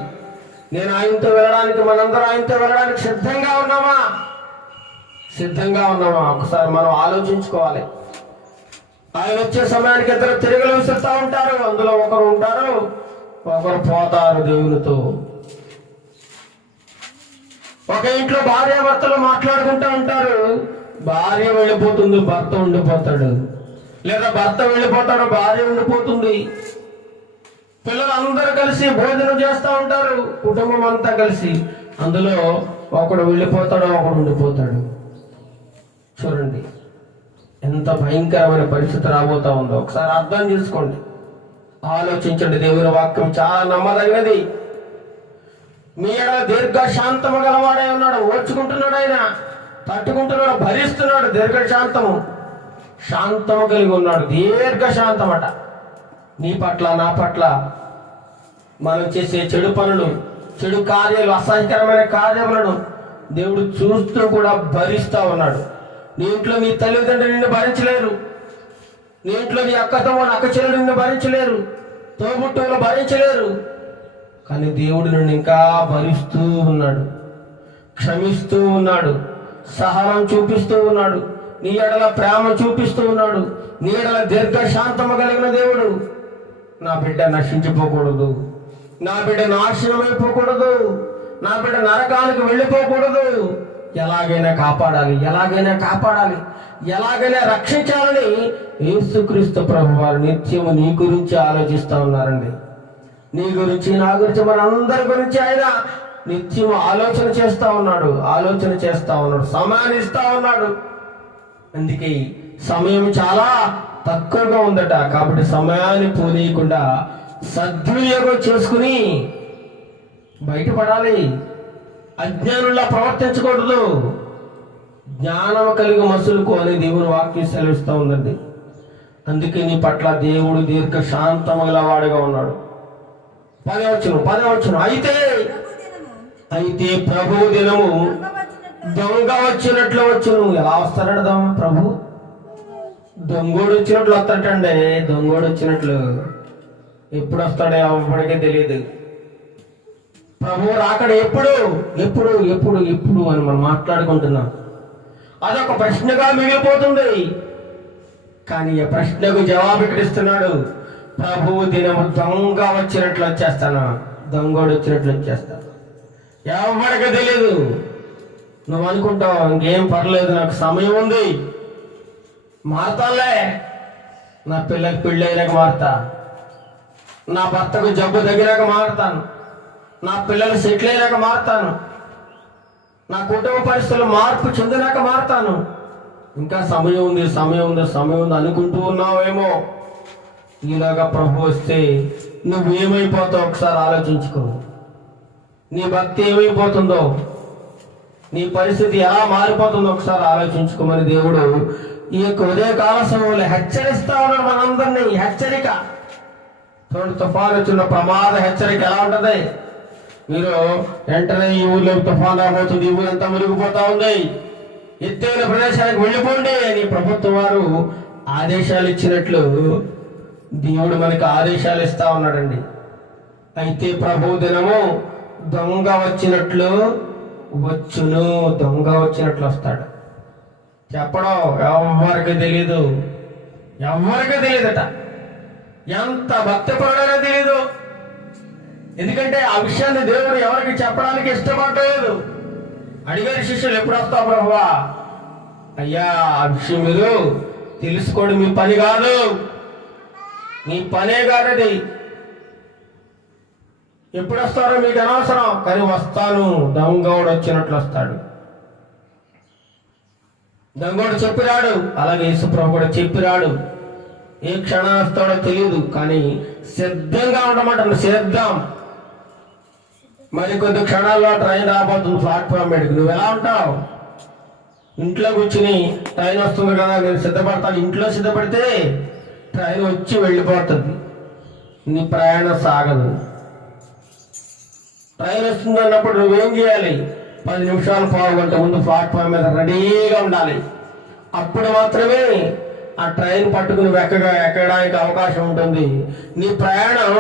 నేను ఆయనతో వెళ్ళడానికి, మనందరూ ఆయనతో వెళ్ళడానికి సిద్ధంగా ఉన్నామా? ఒకసారి మనం ఆలోచించుకోవాలి. ఆయన వచ్చే సమయానికి ఇద్దరు తిరుగులు విసురుతూ ఉంటారు. అందులో ఒకరు ఉంటారు, ఒకరు పోతారు దేవునితో. ఒక ఇంట్లో భార్య భర్తలు మాట్లాడుకుంటూ ఉంటారు. భార్య వెళ్ళిపోతుంది, భర్త ఉండిపోతాడు. లేదా భర్త వెళ్ళిపోతాడు, భార్య ఉండిపోతుంది. పిల్లలందరూ కలిసి భోజనం చేస్తూ ఉంటారు, కుటుంబం అంతా కలిసి. అందులో ఒకడు వెళ్ళిపోతాడు, ఒకడు ఉండిపోతాడు. చూడండి ఎంత భయంకరమైన పరిస్థితి రాబోతా ఉందో ఒకసారి అర్థం చేసుకోండి, ఆలోచించండి. దేవుని వాక్యం చాలా నమ్మదగినది. మీ ఎడల దీర్ఘ శాంతము గలవాడై ఉన్నాడు. ఓర్చుకుంటున్నాడు, ఆయన తట్టుకుంటున్నాడు, భరిస్తున్నాడు. శాంతము కలిగి ఉన్నాడు. దీర్ఘ శాంతమట. నీ పట్ల, నా పట్ల మనం చేసే చెడు పనులు, చెడు కార్యాలు, అసహ్యకరమైన కార్యములను దేవుడు చూస్తూ కూడా భరిస్తూ ఉన్నాడు. నీ ఇంట్లో నీ తల్లిదండ్రులు నిన్ను భరించలేరు. నీ ఇంట్లో నీ అక్క చెల్లెలు నిన్ను భరించలేరు. తోబుట్టువులు భరించలేరు. కానీ దేవుడు నిన్ను ఇంకా భరిస్తూ ఉన్నాడు. క్షమిస్తూ ఉన్నాడు, సహనం చూపిస్తూ ఉన్నాడు, నీ ఎడల ప్రేమ చూపిస్తూ ఉన్నాడు, నీ ఎడల దీర్ఘశాంతము కలిగిన దేవుడు. నా బిడ్డ నశించిపోకూడదు, నా బిడ్డ నాశనమైపోకూడదు, నా బిడ్డ నరకానికి వెళ్ళిపోకూడదు. ఎలాగైనా కాపాడాలి, ఎలాగైనా కాపాడాలి, ఎలాగైనా రక్షించాలని యేసుక్రీస్తు ప్రభువారు నిత్యము నీ గురించి ఆలోచిస్తూ ఉన్నారండి. నీ గురించి, నా గురించి, మన అందరి గురించి ఆయన నిత్యం ఆలోచన చేస్తా ఉన్నాడు, ఆలోచన చేస్తా ఉన్నాడు, సమయాన్ని ఇస్తా ఉన్నాడు. అందుకే సమయం చాలా తక్కువగా ఉందట. కాబట్టి సమయాన్ని పోనీయకుండా సద్వినియోగం చేసుకుని బయటపడాలి. అజ్ఞానుల్లా ప్రవర్తించకూడదు. జ్ఞానం కలిగి మసులుకో అని దేవుని వాక్యం సెలవిస్తూ ఉందండి. అందుకే నీ పట్ల దేవుడు దీర్ఘశాంతముల వాడిగా ఉన్నాడు. 10వ వచనం అయితే ప్రభు దినము దొంగ వచ్చినట్లు వచ్చును. ఎలా వస్తాడట ప్రభు? దొంగోడు వచ్చినట్లు వస్తాడండి. దొంగోడు వచ్చినట్లు ఎప్పుడు వస్తాడో ఎవరికే తెలియదు. ప్రభు రాకడ ఎప్పుడు ఎప్పుడు ఎప్పుడు ఎప్పుడు అని మనం మాట్లాడుకుంటున్నాం. అదొక ప్రశ్నగా మిగిలిపోతుంది. కానీ ఆ ప్రశ్నకు జవాబు ఇక్కడ ఇస్తున్నాడు. ప్రభువు దినము దొంగ వచ్చినట్లు వచ్చేస్తాను, దొంగోడు వచ్చినట్లు వచ్చేస్తాను. ఎవరికి తెలియదు. నువ్వు అనుకుంటావు ఇంకేం పర్లేదు, నాకు సమయం ఉంది, మారతాలే, నా పిల్లకి పెళ్ళి అయినాక మారుతా, నా భర్తకు జబ్బు తగినాక మారుతాను, నా పిల్లలు సెటిల్ అయినాక మారుతాను, నా కుటుంబ పరిస్థితులు మార్పు చెందినాక మారుతాను. ఇంకా సమయం ఉంది, సమయం ఉంది, సమయం ఉంది అనుకుంటూ ఉన్నావేమో. ఈలాగా ప్రభు వస్తే నువ్వేమైపోతావు ఒకసారి ఆలోచించుకో. నీ భక్తి ఏమైపోతుందో, నీ పరిస్థితి ఎలా మారిపోతుందో ఒకసారి ఆలోచించుకోమని దేవుడు ఈ యొక్క ఉదయకాల సమయంలో హెచ్చరిస్తా ఉన్నాడు మనందరినీ. హెచ్చరిక చూడండి, తుఫాను వచ్చిన ప్రమాద హెచ్చరిక ఎలా ఉంటది. మీరు వెంటనే ఈ ఊర్లో తుఫాను రాబోతుంది, ఈ ఊరంతా మునిగిపోతా ఉంది, ఎత్తైన ప్రదేశానికి వెళ్ళిపోండి అని ప్రభుత్వం వారు ఆదేశాలు ఇచ్చినట్లు దేవుడు మనకి ఆదేశాలు ఇస్తా ఉన్నాడండి. అయితే ప్రభు దినము దొంగ వచ్చినట్లు వచ్చును, దొంగ వచ్చినట్లు వస్తాడు. చెప్పడం ఎవరికి తెలీదు, ఎవరికి తెలియదట. ఎంత భక్తిపరుడైనా తెలీదు. ఎందుకంటే ఆ విషయాన్ని దేవుడు ఎవరికి చెప్పడానికి ఇష్టపడలేదు. అడిగారు శిష్యులు, ఎప్పుడు వస్తావు ప్రభువా? అయ్యా, ఆ విషయం మీరు తెలుసుకోవడం మీ పని కాదు, నీ పనే కాదది. ఎప్పుడు వస్తారో మీకు అనవసరం, కానీ వస్తాను, దొంగోడు వచ్చినట్లు వస్తాడు. దొంగోడు చెప్పిరాడు, అలాగే యేసుప్రభు కూడా చెప్పిరాడు. ఏ క్షణం వస్తాడో తెలియదు, కానీ సిద్ధంగా ఉండమంటాను, సిద్ధం. మరి కొద్ది క్షణాల్లో ట్రైన్ రాబోతుంది ప్లాట్ఫామ్ మీదకి. నువ్వు ఎలా ఉంటావు? ఇంట్లో కూర్చుని ట్రైన్ వస్తుంది కదా నేను సిద్ధపడతాను. ఇంట్లో సిద్ధపడితే ట్రైన్ వచ్చి వెళ్ళిపోతుంది, నీ ప్రయాణం సాగదు. ట్రైన్ వస్తుంది అన్నప్పుడు నువ్వేం చేయాలి? 10 నిమిషాలు, పావు గంట ముందు ప్లాట్ఫామ్ మీద రెడీగా ఉండాలి. అప్పుడు మాత్రమే ఆ ట్రైన్ పట్టుకుని ఎక్కడానికి అవకాశం ఉంటుంది. నీ ప్రయాణం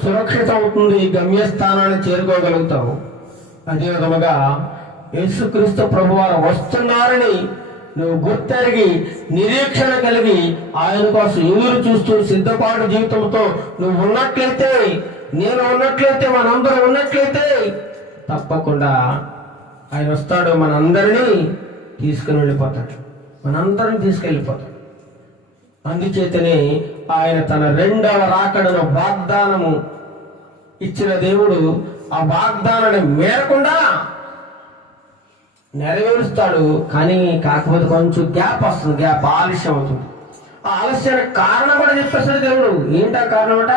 సురక్షితం అవుతుంది, గమ్యస్థానాన్ని చేరుకోగలుగుతావు. అదే విధముగా యేసుక్రీస్తు ప్రభువారు వస్తున్నారని నువ్వు గుర్తెరిగి నిరీక్షణ కలిగి ఆయన కోసం ఎదురు చూస్తూ సిద్ధపాటు జీవితంతో నువ్వు ఉన్నట్లయితే, నేను ఉన్నట్లయితే, మనందరం ఉన్నట్లయితే తప్పకుండా ఆయన వస్తాడు, మనందరినీ తీసుకుని వెళ్ళిపోతాడు, మనందరినీ తీసుకెళ్ళిపోతాడు. అందుచేతనే ఆయన తన 2వ రాకడను వాగ్దానము ఇచ్చిన దేవుడు ఆ వాగ్దానాన్ని మేరకుండా నెరవేరుస్తాడు. కానీ కాకపోతే కొంచెం గ్యాప్ వస్తుంది, గ్యాప్ ఆలస్యం అవుతుంది. ఆ ఆలస్యానికి కారణం కూడా చెప్పేస్తాడు దేవుడు. ఏంటా కారణం అట?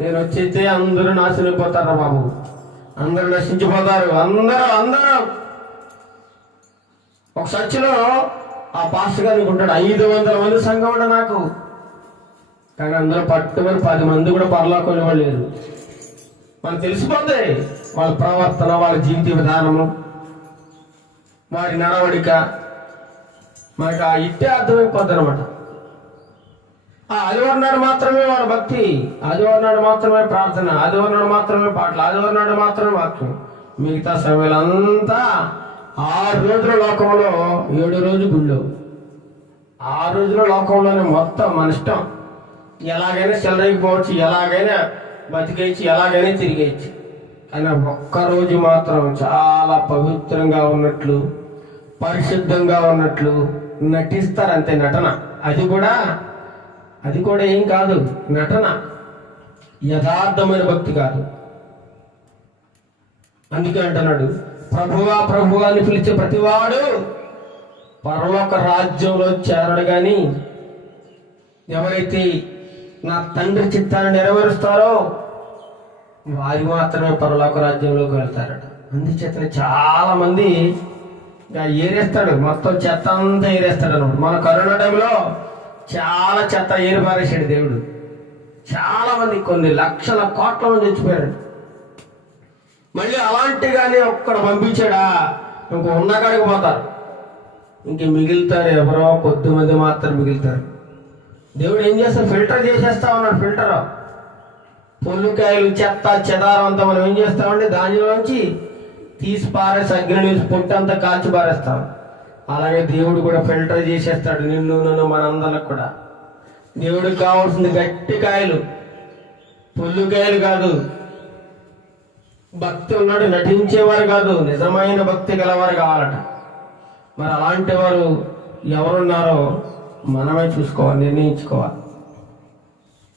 నేను వచ్చేస్తే అందరూ నాశనైపోతారా బాబు, అందరూ నశించిపోతారు, అందరూ. ఒక చర్చిలో ఆ పాస్టర్ గారు అనుకుంటాడు 500 మంది సంఘం ఉండ నాకు, కానీ అందరూ పట్టుమని 10 మంది కూడా పరలోకం ఇవ్వలేరు. మనకు తెలిసిపోతే వాళ్ళ ప్రవర్తన, వాళ్ళ జీవిత విధానము, వారి నడవడిక మనకు ఆ ఇట్టే అర్థమైపోద్ది అనమాట. ఆదివారం నాడు మాత్రమే వాడు భక్తి, ఆదివారం నాడు మాత్రమే ప్రార్థన, ఆదివారం నాడు మాత్రమే పాటలు, ఆదివారం నాడు మాత్రమే వాక్యం. మిగతా సమయాలంతా 6 రోజుల లోకంలో 7 రోజు గుళ్ళో. 6 రోజుల లోకంలోనే మొత్తం మన ఇష్టం, ఎలాగైనా చెలరైపోవచ్చు, ఎలాగైనా బతికేయచ్చు, ఎలాగైనా తిరిగేయచ్చు. కానీ ఒక్కరోజు మాత్రం చాలా పవిత్రంగా ఉన్నట్లు, పరిశుద్ధంగా ఉన్నట్లు నటిస్తారు, అంతే నటన. అది కూడా ఏం కాదు, నటన, యథార్థమైన భక్తి కాదు. అందుకే అంటున్నాడు, ప్రభువా ప్రభువా అని పిలిచే ప్రతివాడు పరలోక రాజ్యంలో చేరడు, కానీ ఎవరైతే నా తండ్రి చిత్తాన్ని నెరవేరుస్తారో వారు మాత్రమే పరలోక రాజ్యంలోకి వెళ్తారట. అందుచేత చాలా మంది ఏరేస్తాడు, మొత్తం చెత్త అంతా ఏరేస్తాడు అనమాట. మన కరోనా టైంలో చాలా చెత్త ఏరిపారేసాడు దేవుడు. చాలా మంది, కొన్ని లక్షల కోట్ల మంది చచ్చిపోయారు. మళ్ళీ అలాంటిగానే ఒక్కడ పంపించాడా, ఇంకో ఉన్నకాడికి పోతారు, ఇంక మిగులుతారు ఎవరో కొద్దిమంది మాత్రం మిగులుతారు. దేవుడు ఏం చేస్తాడు, ఫిల్టర్ చేసేస్తా ఉన్నాడు. ఫిల్టర్, పొల్లుకాయలు, చెత్త చెదారం అంతా మనం ఏం చేస్తామంటే దానిలోంచి తీసి పారేసి అగ్ని పొట్టంతా కాల్చి పారేస్తాం. అలాగే దేవుడు కూడా ఫిల్టర్ చేసేస్తాడు నిన్ను నన్ను, మనందరికి కూడా. దేవుడికి కావాల్సింది గట్టి కాయలు, పొల్లుకాయలు కాదు. భక్తి ఉన్నాడు, నటించేవారు కాదు, నిజమైన భక్తి గలవారు కావాలట. మరి అలాంటి వారు ఎవరున్నారో మనమే చూసుకోవాలి, నిర్ణయించుకోవాలి.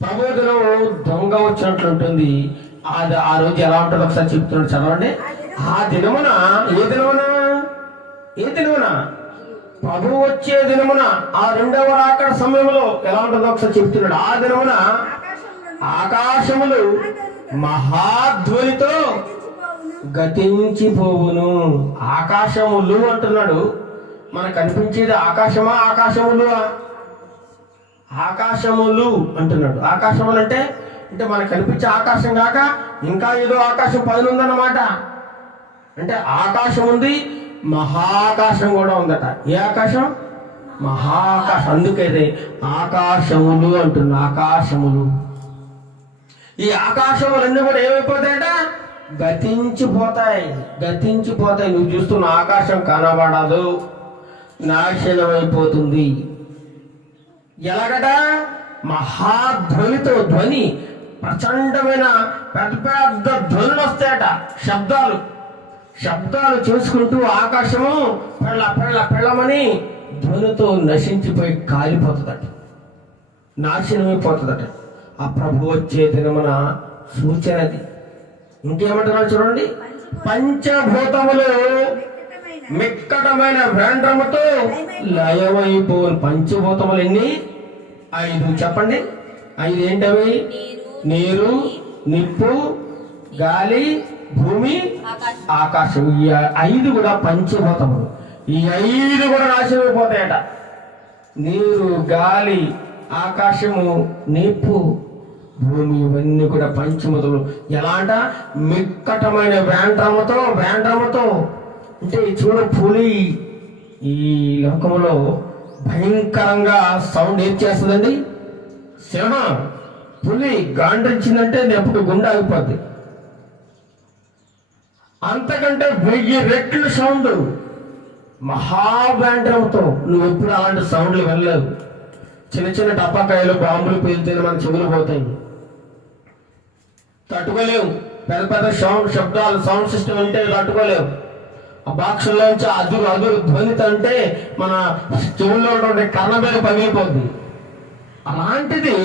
ప్రబోధనం దొంగ వచ్చినట్లు ఉంటుంది. ఆ రోజు ఎలా ఉంటుందో ఒకసారి చెప్తున్నాడు, చదవండి. ఆ దినమున, ఏ దినమున ప్రభు వచ్చే దినమున, ఆ 2వ రాకడ సమయంలో ఎలా ఉంటుందో ఒకసారి చెప్తున్నాడు. ఆ దినమున ఆకాశములు మహాధ్వనితో గతించిపోవును. ఆకాశములు అంటున్నాడు, మనకు కనిపించేది ఆకాశమా, ఆకాశములు? ఆకాశములు అంటున్నాడు. ఆకాశములు అంటే మనకు కనిపించే ఆకాశం కాక ఇంకా ఏదో ఆకాశం పైన ఉందన్నమాట. అంటే ఆకాశం ఉంది, మహాకాశం కూడా ఉందట. ఏ ఆకాశం? మహాకాశం. అందుకైతే ఆకాశములు అంటున్నా. ఆకాశములు, ఈ ఆకాశములన్నీ కూడా ఏమైపోతాయట? గతించిపోతాయి. నువ్వు చూస్తున్న ఆకాశం కనబడదు, నాశనమైపోతుంది. ఎలాగట? మహాధ్వనితో. ధ్వని, ప్రచండమైన పెద్ద పెద్ద ధ్వనులు వస్తాయట, శబ్దాలు చేసుకుంటూ ఆకాశము పెళ్ళమని ధ్వనితో నశించిపోయి కాలిపోతుందట, నాశనమైపోతుందట. ఆ ప్రభు వచ్చే దినమున సూచనది. ఇంకేమంటున్నాడు చూడండి, పంచభూతములు మిక్కటమైన వేండ్రముతో లయమైపోను. పంచభూతములు ఎన్ని? 5. చెప్పండి. 5 ఏంటవి? నీరు, నిప్పు, గాలి, భూమి, ఆకాశం. ఈ 5 కూడా పంచభూతములు. ఈ 5 కూడా నాశనమైపోతాయట. నీరు, గాలి, ఆకాశము, నిప్పు, భూమి, ఇవన్నీ కూడా పంచభూతములు. ఎలా అంట? మిక్కటమైన వేండ్రముతో. అంటే చూడ, పులి ఈ లోకంలో భయంకరంగా సౌండ్ ఏం చేస్తుందండి? సింహం, పులి గాండ్రించిందంటే ఎప్పుడు గుండె ఆగిపోద్ది. అంతకంటే 1000 రెట్లు సౌండ్, మహావేండ్రంతో. నువ్వు ఎప్పుడు అలాంటి సౌండ్లు వెళ్ళలేవు. చిన్న టపాకాయలు, బాంబులు పేలితే మన చెవులు పోతాయి, తట్టుకోలేవు. పెద్ద శబ్దాలు, సౌండ్ సిస్టమ్ ఉంటే తట్టుకోలేవు. ఆ బాక్సుల్లోంచి అదురు ధ్వనిత అంటే మన చెవుల్లో ఉండే కర్ణబేలు పగిలిపోద్ది. అలాంటిది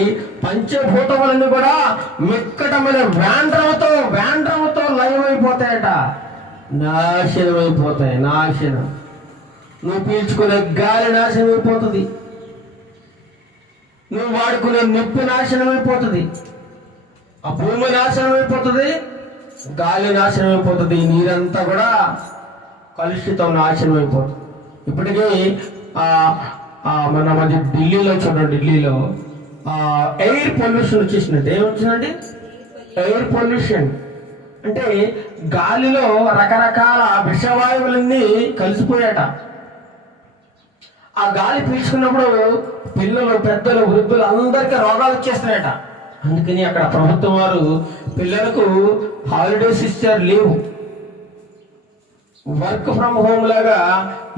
పంచభూతములన్నీ కూడా మిక్కటమైన వేండ్రముతో లయమైపోతాయట, నాశనమైపోతాయి. నాశనం. నువ్వు పీల్చుకునే గాలి నాశనమైపోతుంది, నువ్వు వాడుకునే నిప్పు నాశనమైపోతుంది, ఆ భూమి నాశనమైపోతుంది, గాలి నాశనమైపోతుంది, నీరంతా కూడా కలుషితం, నాశనమైపోతుంది. ఇప్పటికీ మన ఢిల్లీలో చూడండి, ఢిల్లీలో ఎయిర్ పొల్యూషన్ వచ్చేసినట్టు. ఏమొచ్చిందండి? ఎయిర్ పొల్యూషన్ అంటే గాలిలో రకరకాల విషవాయువులన్నీ కలిసిపోయాట. ఆ గాలి పీల్చుకున్నప్పుడు పిల్లలు, పెద్దలు, వృద్ధులు అందరికీ రోగాలు వచ్చేస్తున్నాయట. అందుకని అక్కడ ప్రభుత్వం వారు పిల్లలకు హాలిడేస్ ఇచ్చారు, లీవ్. వర్క్ ఫ్రమ్ హోమ్ లాగా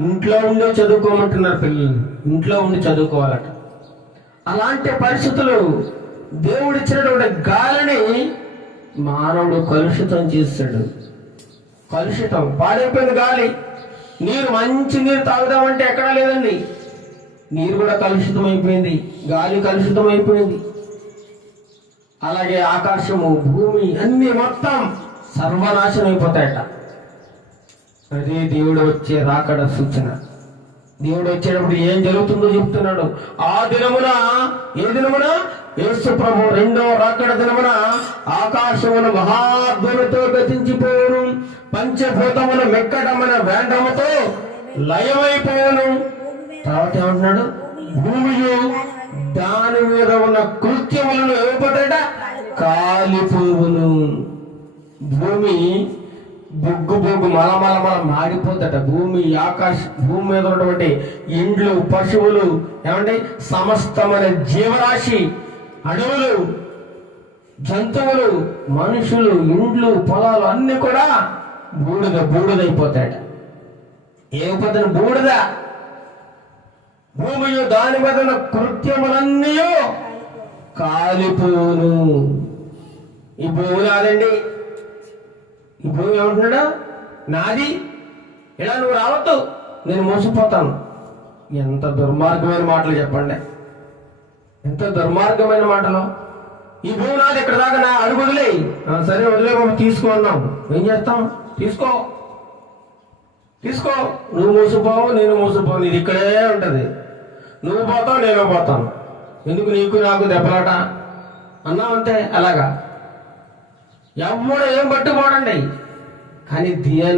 ఇంట్లో ఉండి చదువుకోమంటున్నారు పిల్లల్ని. ఇంట్లో ఉండి చదువుకోవాలట. అలాంటి పరిస్థితులు దేవుడిచ్చినటువంటి గాలిని మానవుడు కలుషితం చేస్తాడు. కలుషితం, పాడైపోయింది గాలి. నీరు, మంచి నీరు తాగుదామంటే ఎక్కడా లేదండి. నీరు కూడా కలుషితం అయిపోయింది, గాలి కలుషితం అయిపోయింది. అలాగే ఆకాశము, భూమి అన్ని మొత్తం సర్వనాశనం అయిపోతాయట. అదే దేవుడు వచ్చే రాకడ సూచన. దేవుడు వచ్చేటప్పుడు ఏం జరుగుతుందో చెప్తున్నాడు. ఆ దినమున, ఏ దినమున? యేసు ప్రభు రెండో రాకడ దినమున ఆకాశమును మహాధ్వనితో గతించిపోవును, పంచభూతముల మెక్కటమైన వేండ్రముతో లయమైపోవును. తర్వాత ఏమంటున్నాడు? భూమియు దాని మీద ఉన్న కృత్యములను ఏమైపోతాయట? కాలిపోవును. భూమి బొగ్గు బొగ్గు మలమల మాడిపోతాట. భూమి, భూమి మీద ఉన్నటువంటి ఇండ్లు, పశువులు, ఏమంటే సమస్తమైన జీవరాశి, అడవులు, జంతువులు, మనుషులు, ఇండ్లు, పొలాలు అన్ని కూడా బూడిదైపోతాయట. ఏమైపోతాడు? బూడిద. భూమియు దాని మీద ఉన్న కృత్యములన్నీ కాలిపోను. ఈ భూమి నాదండి. ఈ భూమి ఏమంటున్నాడా? నాది, ఇలా నువ్వు రావద్దు, నేను మోసపోతాను. ఎంత దుర్మార్గమైన మాటలు చెప్పండి, ఎంత దుర్మార్గమైన మాటలు. ఈ భూమి నాది, ఇక్కడ దాకా నా అడుగు వదిలే. సరే వదిలే బాబు, తీసుకో అన్నాం. ఏం చేస్తాం? తీసుకో. నువ్వు మోసపోవు, నేను మోసపోవు, నీది ఇక్కడే ఉంటది. నువ్వు పోతావు, నేను పోతాను. ఎందుకు నీకు నాకు దెబ్బలాట అన్నావంటే అలాగా. ఎవడు ఏం పట్టుకోడండి. కానీ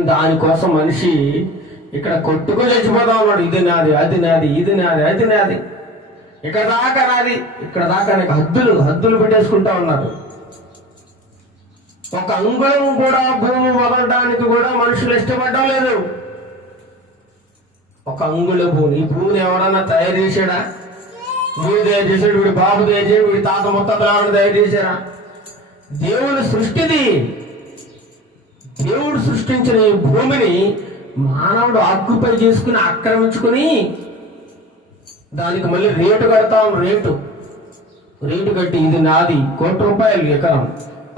దానికోసం మనిషి ఇక్కడ కొట్టుకుని చచ్చిపోతా ఉన్నాడు. ఇది నాది, అది నాది, ఇది నాది, అది నాది, ఇక్కడ దాకా నాది, ఇక్కడ దాకా నాకు హద్దులు పెట్టేసుకుంటా ఉన్నారు. ఒక అంగుళం కూడా భూమి వదలడానికి కూడా మనుషులు ఇష్టపడడం లేదు. ఒక అంగుళ భూమి. ఈ భూమిని ఎవరన్నా తయారు చేశాడా? వీడు తయారు చేశాడు, వీడి బాబు తయారు చేశాడు, వీడి తాత ముత్తాతలు తయారు చేశారా? దేవుని సృష్టిది. దేవుడు సృష్టించిన ఈ భూమిని మానవుడు ఆక్యుపై చేసుకుని, ఆక్రమించుకుని, దానికి మళ్ళీ రేటు కడతాం. రేటు కట్టి ఇది నాది, ₹1,00,000 ఎకరం,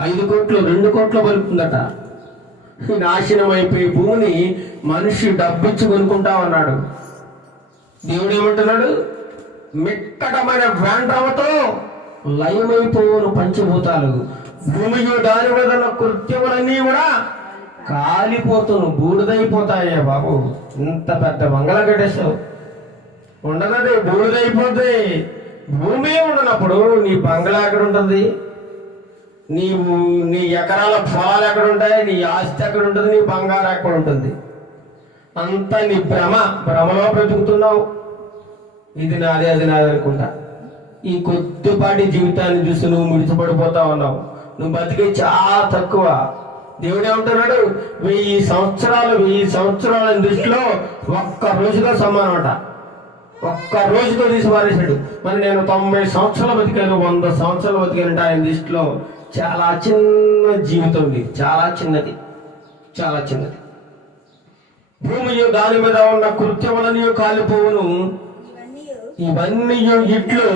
5 కోట్లు, 2 కోట్లు పలుకుతుందట. నాశనం అయిపోయి భూమిని మనిషి డబ్బిచ్చి కొనుక్కుంటా ఉన్నాడు. దేవుడు ఏమంటున్నాడు? మిక్కటమైన వేండ్రముతో లయమైపోవును పంచభూతాలు, భూమియు దాని మీద కృత్యములన్నీ కూడా కాలిపోతును, బూడిదైపోతాయే బాబు. ఇంత పెద్ద బంగళా కట్టేస్తావు, ఉండదండి, బూడిదైపోద్ది. భూమి ఉండనప్పుడు నీ బంగళా ఎక్కడ ఉంటుంది? నీ ఎకరాల పొలాలు ఎక్కడ ఉంటాయి? నీ ఆస్తి ఎక్కడ ఉంటుంది? నీ బంగారం ఎక్కడ ఉంటుంది? అంతా నీ భ్రమలో బ్రతుకుతున్నావు. ఇది నాదే, అది నాది అనుకుంటా. ఈ కొద్దిపాటి జీవితాన్ని చూసి నువ్వు ముడిచిపడిపోతా ఉన్నావు. నువ్వు బతికే చాలా తక్కువ. దేవుడు ఏమంటున్నాడు? 1000 సంవత్సరాల దృష్టిలో ఒక్క రోజుగా సమానం అట. ఒక్క రోజుతో తీసి మారేశాడు. మరి నేను 90 సంవత్సరాలు బతికాను, 100 సంవత్సరాలు బతికానంటే ఆయన దృష్టిలో చాలా చిన్న జీవితం ఇది. చాలా చిన్నది. భూమి దాని మీద ఉన్న కృత్యములని కాలిపోవును, ఇవన్నీ ఇట్లు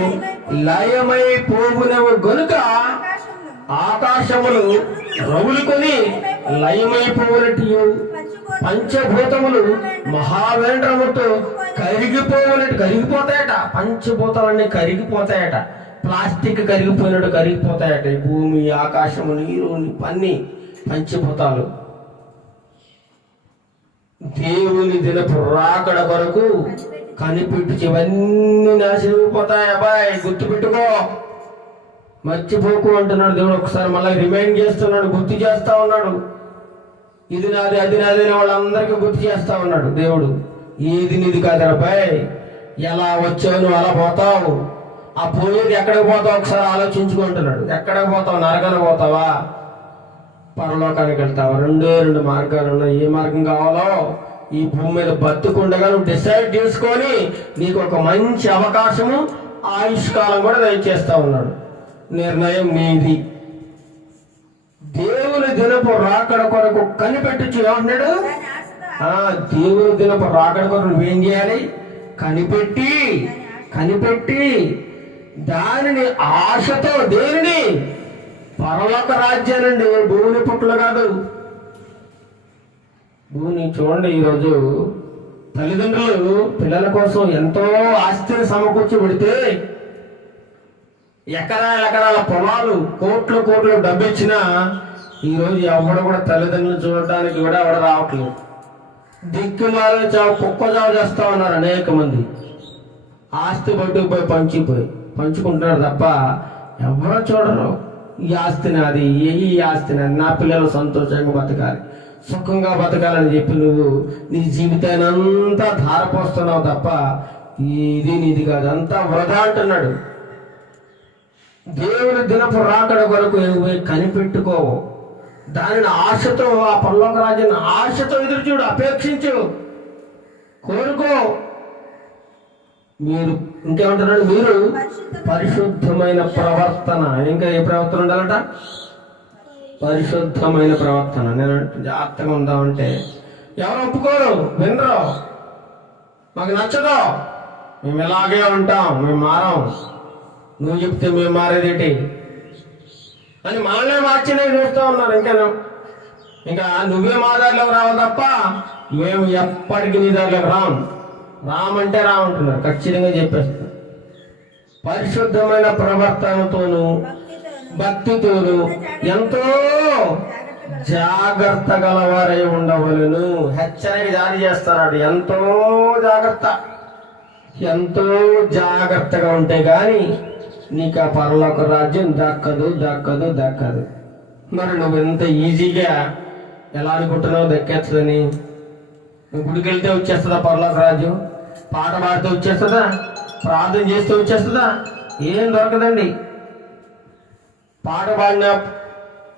లయమైపోవునవు గనుక ఆకాశములు రవులుకొని లయమైపోవునట్టు పంచభూతములు మహావేంద్రముతో కరిగిపోతాయట. పంచభూతాలన్నీ కరిగిపోతాయట. ప్లాస్టిక్ కరిగిపోయినట్టు కరిగిపోతాయట. ఈ భూమి, ఆకాశము, నీరు, అన్ని పంచభూతాలు దేవుని దినపు రాకడ కొరకు కనిపెట్టు. ఇవన్నీ నాశనమైపోతాయి. అబ్బాయి గుర్తుపెట్టుకో, మర్చిపోకు అంటున్నాడు దేవుడు. ఒకసారి మళ్ళీ రిమైండ్ చేస్తున్నాడు, గుర్తు చేస్తా ఉన్నాడు. ఇది నాది, అది నాది అని వాళ్ళందరికీ గుర్తు చేస్తా ఉన్నాడు దేవుడు. ఏది నీది కాదు అబ్బాయి, ఎలా వచ్చావు నువ్వు అలా పోతావు. ఆ పోయేది ఎక్కడికి పోతావు ఒకసారి ఆలోచించుకుంటున్నాడు. ఎక్కడికి పోతావు? నరకానికి పోతావా, పరలోకానికి వెళ్తావా? 2 మార్గాలు ఉన్నాయి. ఏ మార్గం కావాలో ఈ భూమి మీద బతుకుండగా నువ్వు డిసైడ్ చేసుకొని నీకు ఒక మంచి అవకాశము, ఆయుష్కాలం కూడా దయచేస్తా ఉన్నాడు. నిర్ణయం నీది. దేవుని దినపు రాకడ కొరకు కనిపెట్టుచు ఏమంటున్నాడు? దేవుని దినపు రాకడ కొరకు నువ్వేం చేయాలి? కనిపెట్టి దానిని ఆశతో, దేనిని? పరలోక రాజ్యానండి, భూమిని పుట్టలు కాదు. భూమిని చూడండి, ఈరోజు తల్లిదండ్రులు పిల్లల కోసం ఎంతో ఆస్తిని సమకూర్చి పెడితే ఎకరాల పొలాలు, కోట్లు డబ్బు ఇచ్చినా ఈరోజు ఎవడు కూడా తల్లిదండ్రులు చూడటానికి కూడా ఎవడ రావట్లేదు. దిక్కుమాలని చావు, కుక్క చావు చేస్తా ఉన్నారు అనేక మంది. ఆస్తి పట్టుకుపోయి పంచుకుంటున్నారు తప్ప ఎవరో చూడరు. ఈ ఆస్తి నాది, ఈ ఆస్తి నాది, నా పిల్లలు సంతోషంగా బతకాలి, సుఖంగా బతకాలని చెప్పి నువ్వు నీ జీవితాన్ని అంతా ధారపోస్తున్నావు తప్ప ఇది నీది కాదు, అంతా వృధా అంటున్నాడు. దేవుని దినపు రాకడ కొరకు నువ్వు కనిపెట్టుకో. దానిని ఆశతో, ఆ పరలోక రాజ్యాన్ని ఆశతో ఎదురు చూడు, అపేక్షించు, కోరుకో. మీరు ఇంకేమంటున్నాడు? మీరు పరిశుద్ధమైన ప్రవర్తన. ఇంకా ఏ ప్రవర్తన ఉండాలట? పరిశుద్ధమైన ప్రవర్తన. నేను జాగ్రత్తగా ఉందామంటే ఎవరు ఒప్పుకోరు, వినరు, మాకు నచ్చదు, మేము ఇలాగే ఉంటాం, మేము మారం, నువ్వు చెప్తే మేము మారేదేటి అని మనల్నే మార్చినే చూస్తూ ఉన్నారు. ఇంకా నువ్వే మా దారిలోకి రావు తప్ప మేము ఎప్పటికీ నీ దారిలోకి రామంటే రామంటున్నారు. ఖచ్చితంగా చెప్పేస్తున్నారు. పరిశుద్ధమైన ప్రవర్తనతోనూ భక్తితోనూ ఎంతో జాగ్రత్త గలవారై ఉండవలను. హెచ్చరిక జారీ చేస్తున్నాడు. ఎంతో జాగ్రత్తగా ఉంటే గాని నీకు ఆ పరలోక రాజ్యం దక్కదు. మరి నువ్వు ఎంత ఈజీగా ఎలా అనుకుంటున్నావు దక్కేస్తుందని? గుడికి వెళ్తే వచ్చేస్తుందా పరలోక రాజ్యం? పాట పాడితే వచ్చేస్తుందా? ప్రార్థన చేస్తే వచ్చేస్తుందా? ఏం దొరకదండి. పాట పాడినా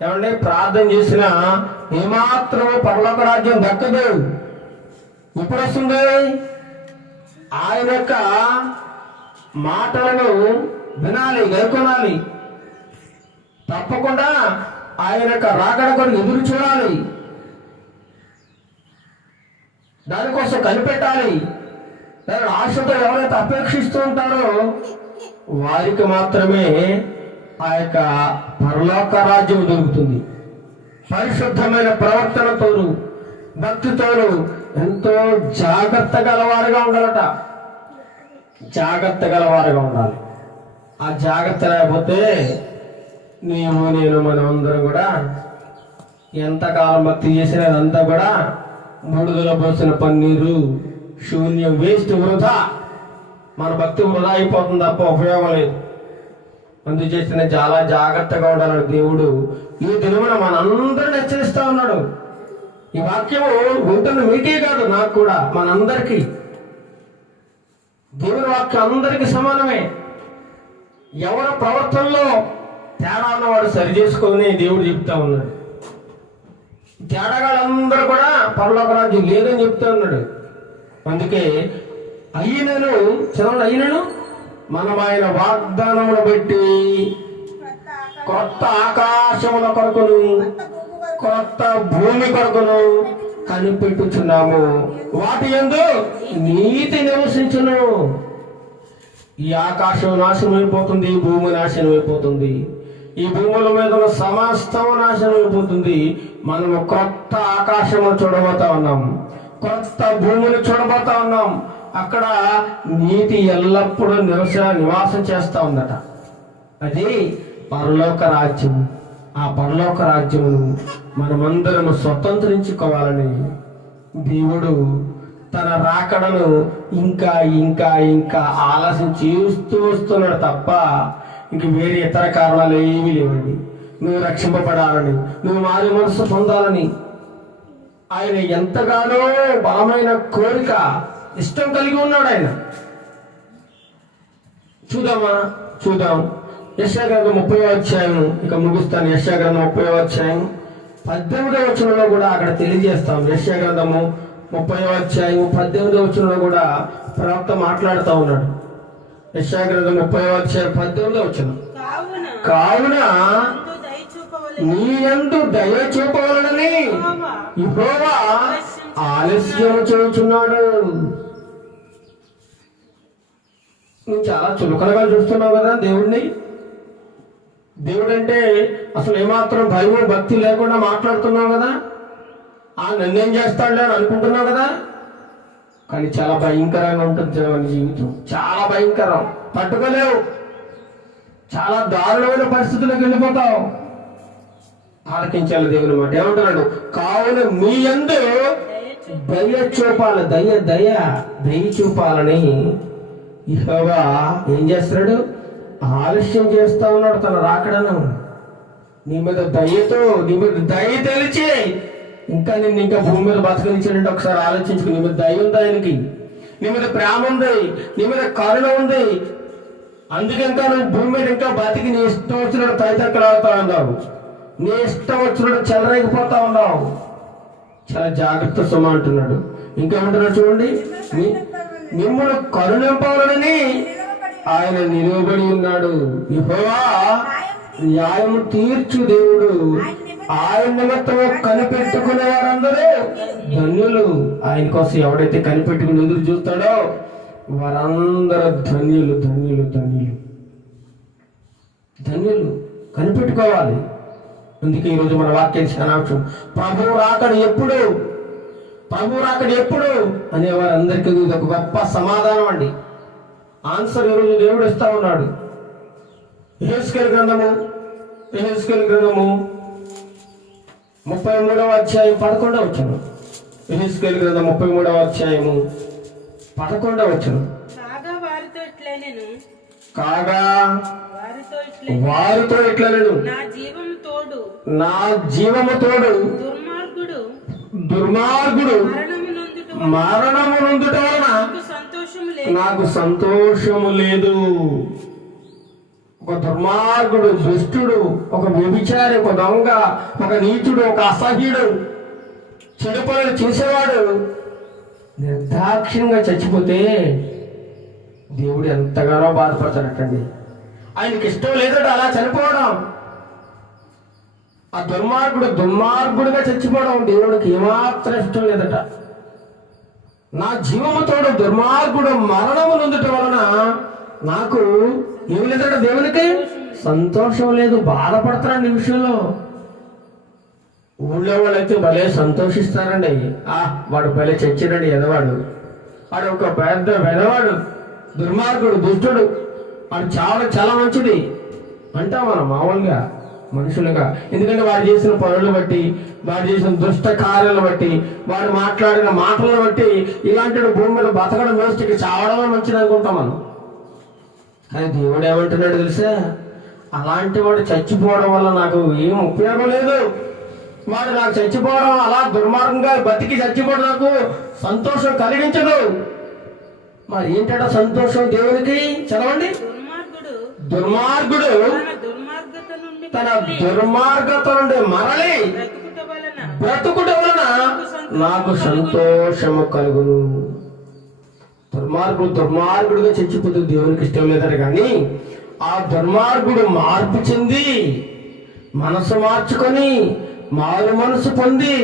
ఏమండి, ప్రార్థన చేసినా ఏమాత్రమో పరలోక రాజ్యం దక్కదు. ఎప్పుడు వస్తుంది? ఆయన యొక్క మాటలను వినాలి, గైకొనాలి. తప్పకుండా ఆయన యొక్క రాకడ కొరకు ఎదురు చూడాలి, దానికోసం కనిపెట్టాలి. దాని ఆశతో ఎవరైతే అపేక్షిస్తూ ఉంటారో వారికి మాత్రమే ఆ యొక్క పరలోక రాజ్యం దొరుకుతుంది. పరిశుద్ధమైన ప్రవర్తనతోను భక్తితోను ఎంతో జాగ్రత్త గలవారుగా ఉండాలి. ఆ జాగ్రత్త లేకపోతే నేను మనం అందరం కూడా ఎంతకాలం భక్తి చేసినదంతా కూడా మూడుదల పోసిన పన్నీరు, శూన్యం, వేస్ట్, వృధా. మన భక్తి వృధా అయిపోతుంది తప్ప ఉపయోగం లేదు. అందుచేసిన చాలా జాగ్రత్తగా ఉండాలని దేవుడు ఈ దినమున మనందరిని హెచ్చరిస్తా ఉన్నాడు. ఈ వాక్యము ఉంటుంది మీకే కాదు, నాకు కూడా, మనందరికీ. దేవుని వాక్యం అందరికీ సమానమే. ఎవరి ప్రవర్తనలో తేడా ఉన్నవాడు సరి చేసుకొని దేవుడు చెప్తా ఉన్నాడు. తేడాగాళ్ళందరూ కూడా పరలోక రాజ్యం లేదని చెప్తా ఉన్నాడు. అందుకే అయినను మనం ఆయన వాగ్దానమును బట్టి కొత్త ఆకాశముల కొరకును కొత్త భూమి కొరకును కనిపెట్టుచున్నాము. వాటి యందు నీతి నివసించును. ఈ ఆకాశం నాశనం అయిపోతుంది, ఈ భూమి నాశనం అయిపోతుంది, ఈ భూముల మీద ఉన్న సమస్తం నాశనం అయిపోతుంది. మనము కొత్త ఆకాశము చూడబోతా ఉన్నాం, కొత్త భూమిని చూడబోతా ఉన్నాం. అక్కడ నీతి ఎల్లప్పుడూ నివాసం చేస్తా ఉందట. అది పరలోక రాజ్యం. ఆ పరలోక రాజ్యమును మనమందరము స్వతంత్రించుకోవాలని దేవుడు తన రాకడను ఇంకా ఇంకా ఇంకా ఆలస్యం చేస్తూ వస్తున్నాడు తప్ప ఇంక వేరే ఇతర కారణాలు ఏమీ లేవండి. నువ్వు రక్షింపబడాలని, నువ్వు మారి మనసు పొందాలని ఆయన ఎంతగానో బలమైన కోరిక, ఇష్టం కలిగి ఉన్నాడు ఆయన. చూద్దాం యెషయా గ్రంథం 30వ అధ్యాయం, ఇక ముగిస్తాను. యెషయా గ్రంథం 30వ అధ్యాయం 18వ వచనంలో కూడా అక్కడ తెలియజేస్తాం. యెషయా గ్రంథము 30వ అధ్యాయం 18వ వచనంలో కూడా ప్రవక్త మాట్లాడుతూ ఉన్నాడు. యెషయా గ్రంథం 30వ అధ్యాయం 18వ వచనం, కావున నీ యందు దయ చూపవలనని యెహోవా ఆలస్యం చేస్తున్నాడు. నువ్వు చాలా చులకనగా చూస్తున్నావు కదా దేవుడిని. దేవుడంటే అసలు ఏమాత్రం భయము భక్తి లేకుండా మాట్లాడుతున్నావు కదా. నన్నేం చేస్తాడులే అని అనుకుంటున్నావు కదా. కానీ చాలా భయంకరంగా ఉంటుంది దేవుని జీవితం, చాలా భయంకరం. పట్టుకోలేవు, చాలా దారుణమైన పరిస్థితులకు వెళ్ళిపోతావు. ఆలకించాలి దేవుని మాట. ఏమంటున్నాడు? కావున మీ యందు దయ చూపాలి, దయ చూపాలని యెహోవా ఏం చేస్తున్నాడు? ఆలస్యం చేస్తా ఉన్నాడు తన రాకడను. నీ మీద దయతో, నీ మీద దయ తెలిచి ఇంకా నిన్ను ఇంకా భూమి మీద బతకనిచ్చాడంటే ఒకసారి ఆలోచించుకు. నీ మీద దయ ఉంది ఆయనకి, నీ మీద ప్రేమ ఉంది, నీ మీద కరుణ ఉంది. అందుకే ఇంకా నువ్వు భూమి మీద ఇంకా బతికి నీ ఇష్టం వచ్చినట్టు తైతక్కలాడుతా ఉన్నావు, నీ ఇష్టం వచ్చినట్టు చెలరేగిపోతా ఉన్నావు. చాలా జాగ్రత్త సుమ అంటున్నాడు. ఇంకేమంటున్నాడు చూడండి, మిమ్మల్ని కరుణింపాలని ఆయన నిలువబడి ఉన్నాడు. యెహోవా న్యాయము తీర్చు దేవుడు, ఆయన నిమిత్తం కనిపెట్టుకునే వారందరూ ధన్యులు. ఆయన కోసం ఎవడైతే కనిపెట్టుకుని ఎదురు చూస్తాడో వారందరూ ధన్యులు, ధన్యులు, ధన్యులు, ధన్యులు. కనిపెట్టుకోవాలి. అందుకే ఈరోజు మన వాక్యం అనాల్సిన ప్రభువు రాకడు ఎప్పుడు, ప్రభువు రాకడు ఎప్పుడు అనేవారందరికీ ఇది ఒక గొప్ప సమాధానం అండి. ఆన్సర్ ఈరోజు దేవుడు ఇస్తా ఉన్నాడు. యెహెజ్కేలు గ్రంథము 33వ అధ్యాయం 11వ వచనం. యెహెజ్కేలు గ్రంథం 33వ అధ్యాయము 11వ వచనం. కాగా వారితో ఇట్లనెను, నా జీవము తోడు దుర్మార్గుడు మరణము నొందుట వలన నాకు సంతోషము లేదు. ఒక దుర్మార్గుడు, దుష్టుడు, ఒక వ్యభిచారి, ఒక దొంగ, ఒక నీచుడు, ఒక అసహ్యుడు, చెడు పనులు చేసేవాడు నిర్దాక్షిణ్యంగా చచ్చిపోతే దేవుడు ఎంతగానో బాధపడతాడటండి. ఆయనకి ఇష్టం లేదట అలా చనిపోవడం. ఆ దుర్మార్గుడిగా చచ్చిపోవడం దేవుడికి ఏమాత్రం ఇష్టం లేదట. నా జీవము తోడు దుర్మార్గుడు మరణము నొందుట వలన నాకు ఏమి లేదట, దేవునికి సంతోషం లేదు. బాధపడతారండి ఈ విషయంలో. ఊళ్ళో వాళ్ళైతే భలే సంతోషిస్తారండి. వాడు భలే చచ్చిరండి, ఎదవాడు, వాడు ఒక పెద్ద వెదవాడు, దుర్మార్గుడు, దుష్టుడు, వాడు చాలా చాలా మంచిది అంటాం మనం మామూలుగా మనుషులుగా. ఎందుకంటే వాడు చేసిన పనులు బట్టి, వాడు చేసిన దుష్ట కార్యాలను బట్టి, వాడు మాట్లాడిన మాటలను బట్టి ఇలాంటి భూమి మీద బతకడం వేస్ట్కి చావడమే మంచిది అనుకుంటాం మనం. కానీ దేవుడు ఏమంటున్నాడు తెలుసా? అలాంటి వాడు చచ్చిపోవడం వల్ల నాకు ఏం ఉపయోగం లేదు. వాడు నాకు చచ్చిపోవడం, అలా దుర్మార్గంగా బతికి చచ్చిపోవడం నాకు సంతోషం కలిగించదు. మరి ఏంటట సంతోషం దేవునికి? చదవండి. దుర్మార్గుడు తన దుర్మార్గత నుండి మరలి బ్రతుకుట వలన నాకు సంతోషము కలుగును. దుర్మార్గుడుగా చచ్చిపోతే దేవునికి ఇష్టం లేదని, కానీ ఆ దుర్మార్గుడు మార్పు చెంది మనసు మార్చుకొని మారు మనసు పొంది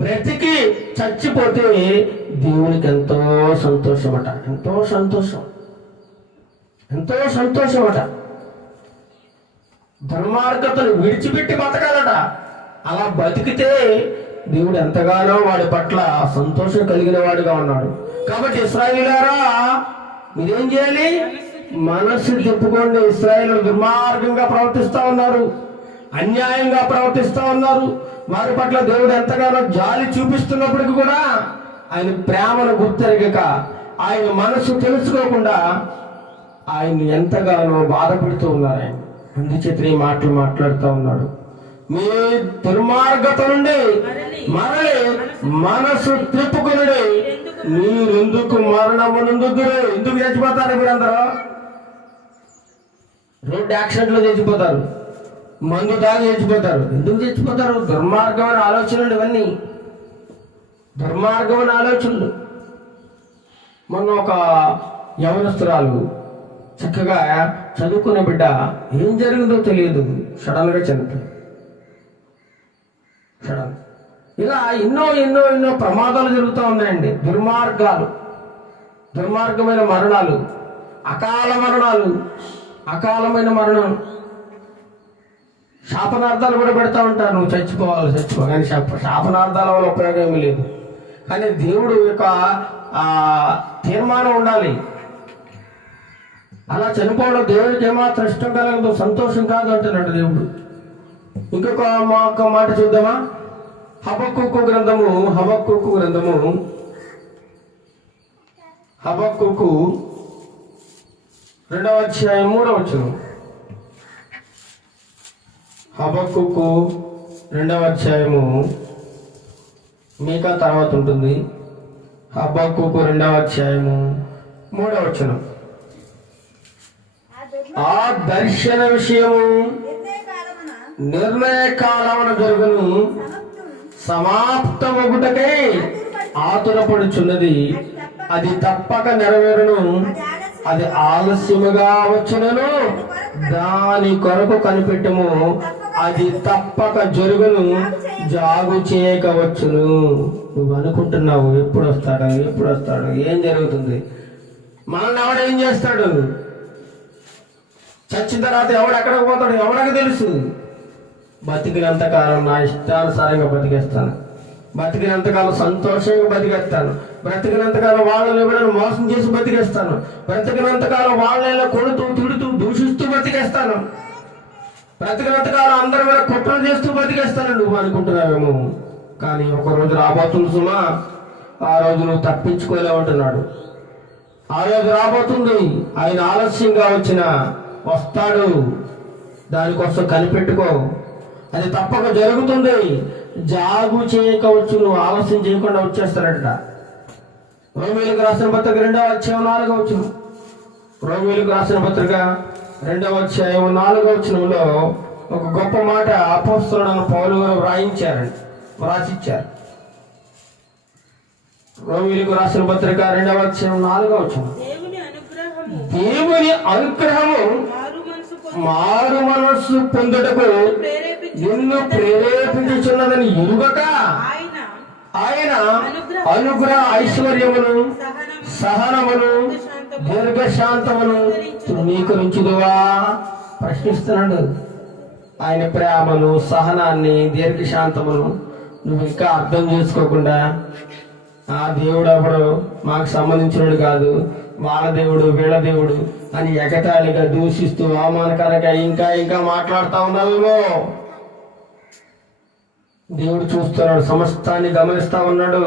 బ్రతికి చచ్చిపోతే దేవునికి ఎంతో సంతోషమట, ఎంతో సంతోషం, ఎంతో సంతోషమట. దుర్మార్గతను విడిచిపెట్టి బతకాలట. అలా బతికితే దేవుడు ఎంతగానో వాడి పట్ల సంతోషం కలిగిన వాడిగా ఉన్నాడు. కాబట్టి ఇశ్రాయేలీయులారా మీరేం చేయాలి? మనసు తిప్పుకోండి. ఇశ్రాయేలు దుర్మార్గంగా ప్రవర్తిస్తా ఉన్నారు, అన్యాయంగా ప్రవర్తిస్తా ఉన్నారు. వారి పట్ల దేవుడు ఎంతగానో జాలి చూపిస్తున్నప్పటికీ కూడా ఆయన ప్రేమను గుర్తెరగక, ఆయన మనసు తెలుసుకోకుండా ఆయన్ని ఎంతగానో బాధపడుతూ ఉన్నారు. ఆయన అందుచేత ఈ మాటలు మాట్లాడుతూ ఉన్నాడు. మీ దుర్మార్గత నుండి మరలి మనసు తిప్పుకునుడి. మీరెందుకు మరణమునందుదురు? ఎందుకు చచ్చిపోతారు మీరందరూ? రోడ్డు యాక్సిడెంట్లో చచ్చిపోతారు, మందు తాగి చచ్చిపోతారు. ఎందుకు చచ్చిపోతారు? దుర్మార్గమైన ఆలోచనలు ఇవన్నీ, దుర్మార్గమైన ఆలోచనలు. మొన్న ఒక యవనస్తురాలు చక్కగా చదువుకున్న బిడ్డ ఏం జరిగిందో తెలియదు, సడన్గా చనిపోయింది. సడన్ ఇలా ఎన్నో ఎన్నో ఎన్నో ప్రమాదాలు జరుగుతూ ఉన్నాయండి. దుర్మార్గమైన మరణాలు, అకాలమైన మరణం. శాపనార్థాలు కూడా పెడతా ఉంటారు, నువ్వు చచ్చిపో కానీ శాపనార్థాల వల్ల ఉపయోగం ఏమీ లేదు. కానీ దేవుడు యొక్క తీర్మానం ఉండాలి. అలా చనిపోవడం దేవుడికి ఏమాత్రం ఇష్టం కలగదు, సంతోషం కాదు అంటున్నాడు దేవుడు. ఇంకొక మాట చూద్దామా? హబక్కూకు గ్రంథము 2వ అధ్యాయం 3వ వచనం. హబక్కూకు 2వ అధ్యాయము మీకా తర్వాత ఉంటుంది. హబక్కూకు 2వ అధ్యాయము 3వ వచనం. ఆ దర్శన విషయము నిర్ణయ కాలమున జరుగును, సమాప్తమగుటకై ఆతురపడుచున్నది. అది తప్పక నెరవేరును, అది ఆలస్యముగా వచ్చునను దాని కొరకు కనిపెట్టము. అది తప్పక జరుగును, జాగు చేయకవచ్చును. నువ్వు అనుకుంటున్నావు ఎప్పుడు వస్తాడు, ఏం జరుగుతుంది? మనల్ని ఎవడేం చేస్తాడు? చచ్చిన తర్వాత ఎవడెక్కడికి పోతాడు ఎవడకి తెలుసు. బతికినంతకాలం నా ఇష్టానుసారంగా బతికేస్తాను, బతికినంతకాలం సంతోషంగా బతికేస్తాను, బ్రతికినంతకాలం వాళ్ళని ఎవరైనా మోసం చేసి బతికేస్తాను, బ్రతికినంతకాలం వాళ్ళని కొడుతూ తిడుతూ దూషిస్తూ బతికేస్తాను, బ్రతికినంతకాలం అందరి మీద కుట్రలు చేస్తూ బతికేస్తాను. నువ్వు అనుకుంటున్నావేమో, కానీ ఒక రోజు రాబోతుంది సుమా. ఆ రోజు నువ్వు తప్పించుకోలేమంటున్నాడు. ఆ రోజు రాబోతుంది, ఆయన ఆలస్యంగా వచ్చినా వస్తాడు. దానికోసం కనిపెట్టుకో, అది తప్పక జరుగుతుంది. జాగు చేయకవచ్చు, నువ్వు ఆలస్యం చేయకుండా వచ్చేస్తారట. రోమీయులకు రాసిన పత్రిక 2వ అధ్యాయం 4వ వచనం. రోమీయులకు రాసిన పత్రిక 2వ అధ్యాయం 4వ వచనంలో ఒక గొప్ప మాట అపోస్తలుడైన పౌలు గారు వ్రాసిచ్చారు. రోమీయులకు రాసిన పత్రిక 2వ అధ్యాయం 4వ వచనం. దేవుని అనుగ్రహము మారు మనస్సు పొందుటకు నిన్ను ప్రేరేపించుచున్నదని ఎరుగక ఆయన అనుగ్రహ ఐశ్వర్యమును సహనమును దీర్ఘశాంతమును తృణీకరించుదువా? ప్రశ్నిస్తున్నాడు. ఆయన ప్రేమను, సహనాన్ని, దీర్ఘశాంతమును నువ్వు ఇంకా అర్థం చేసుకోకుండా ఆ దేవుడు అప్పుడు మాకు సంబంధించినడు కాదు, వాళ్ళ దేవుడు వీళ్ళ దేవుడు అని ఎగతాళిగా దూషిస్తూ అవమానకరంగా ఇంకా మాట్లాడుతూ ఉన్నావేమో. దేవుడు చూస్తున్నాడు, సమస్తాన్ని గమనిస్తా ఉన్నాడు.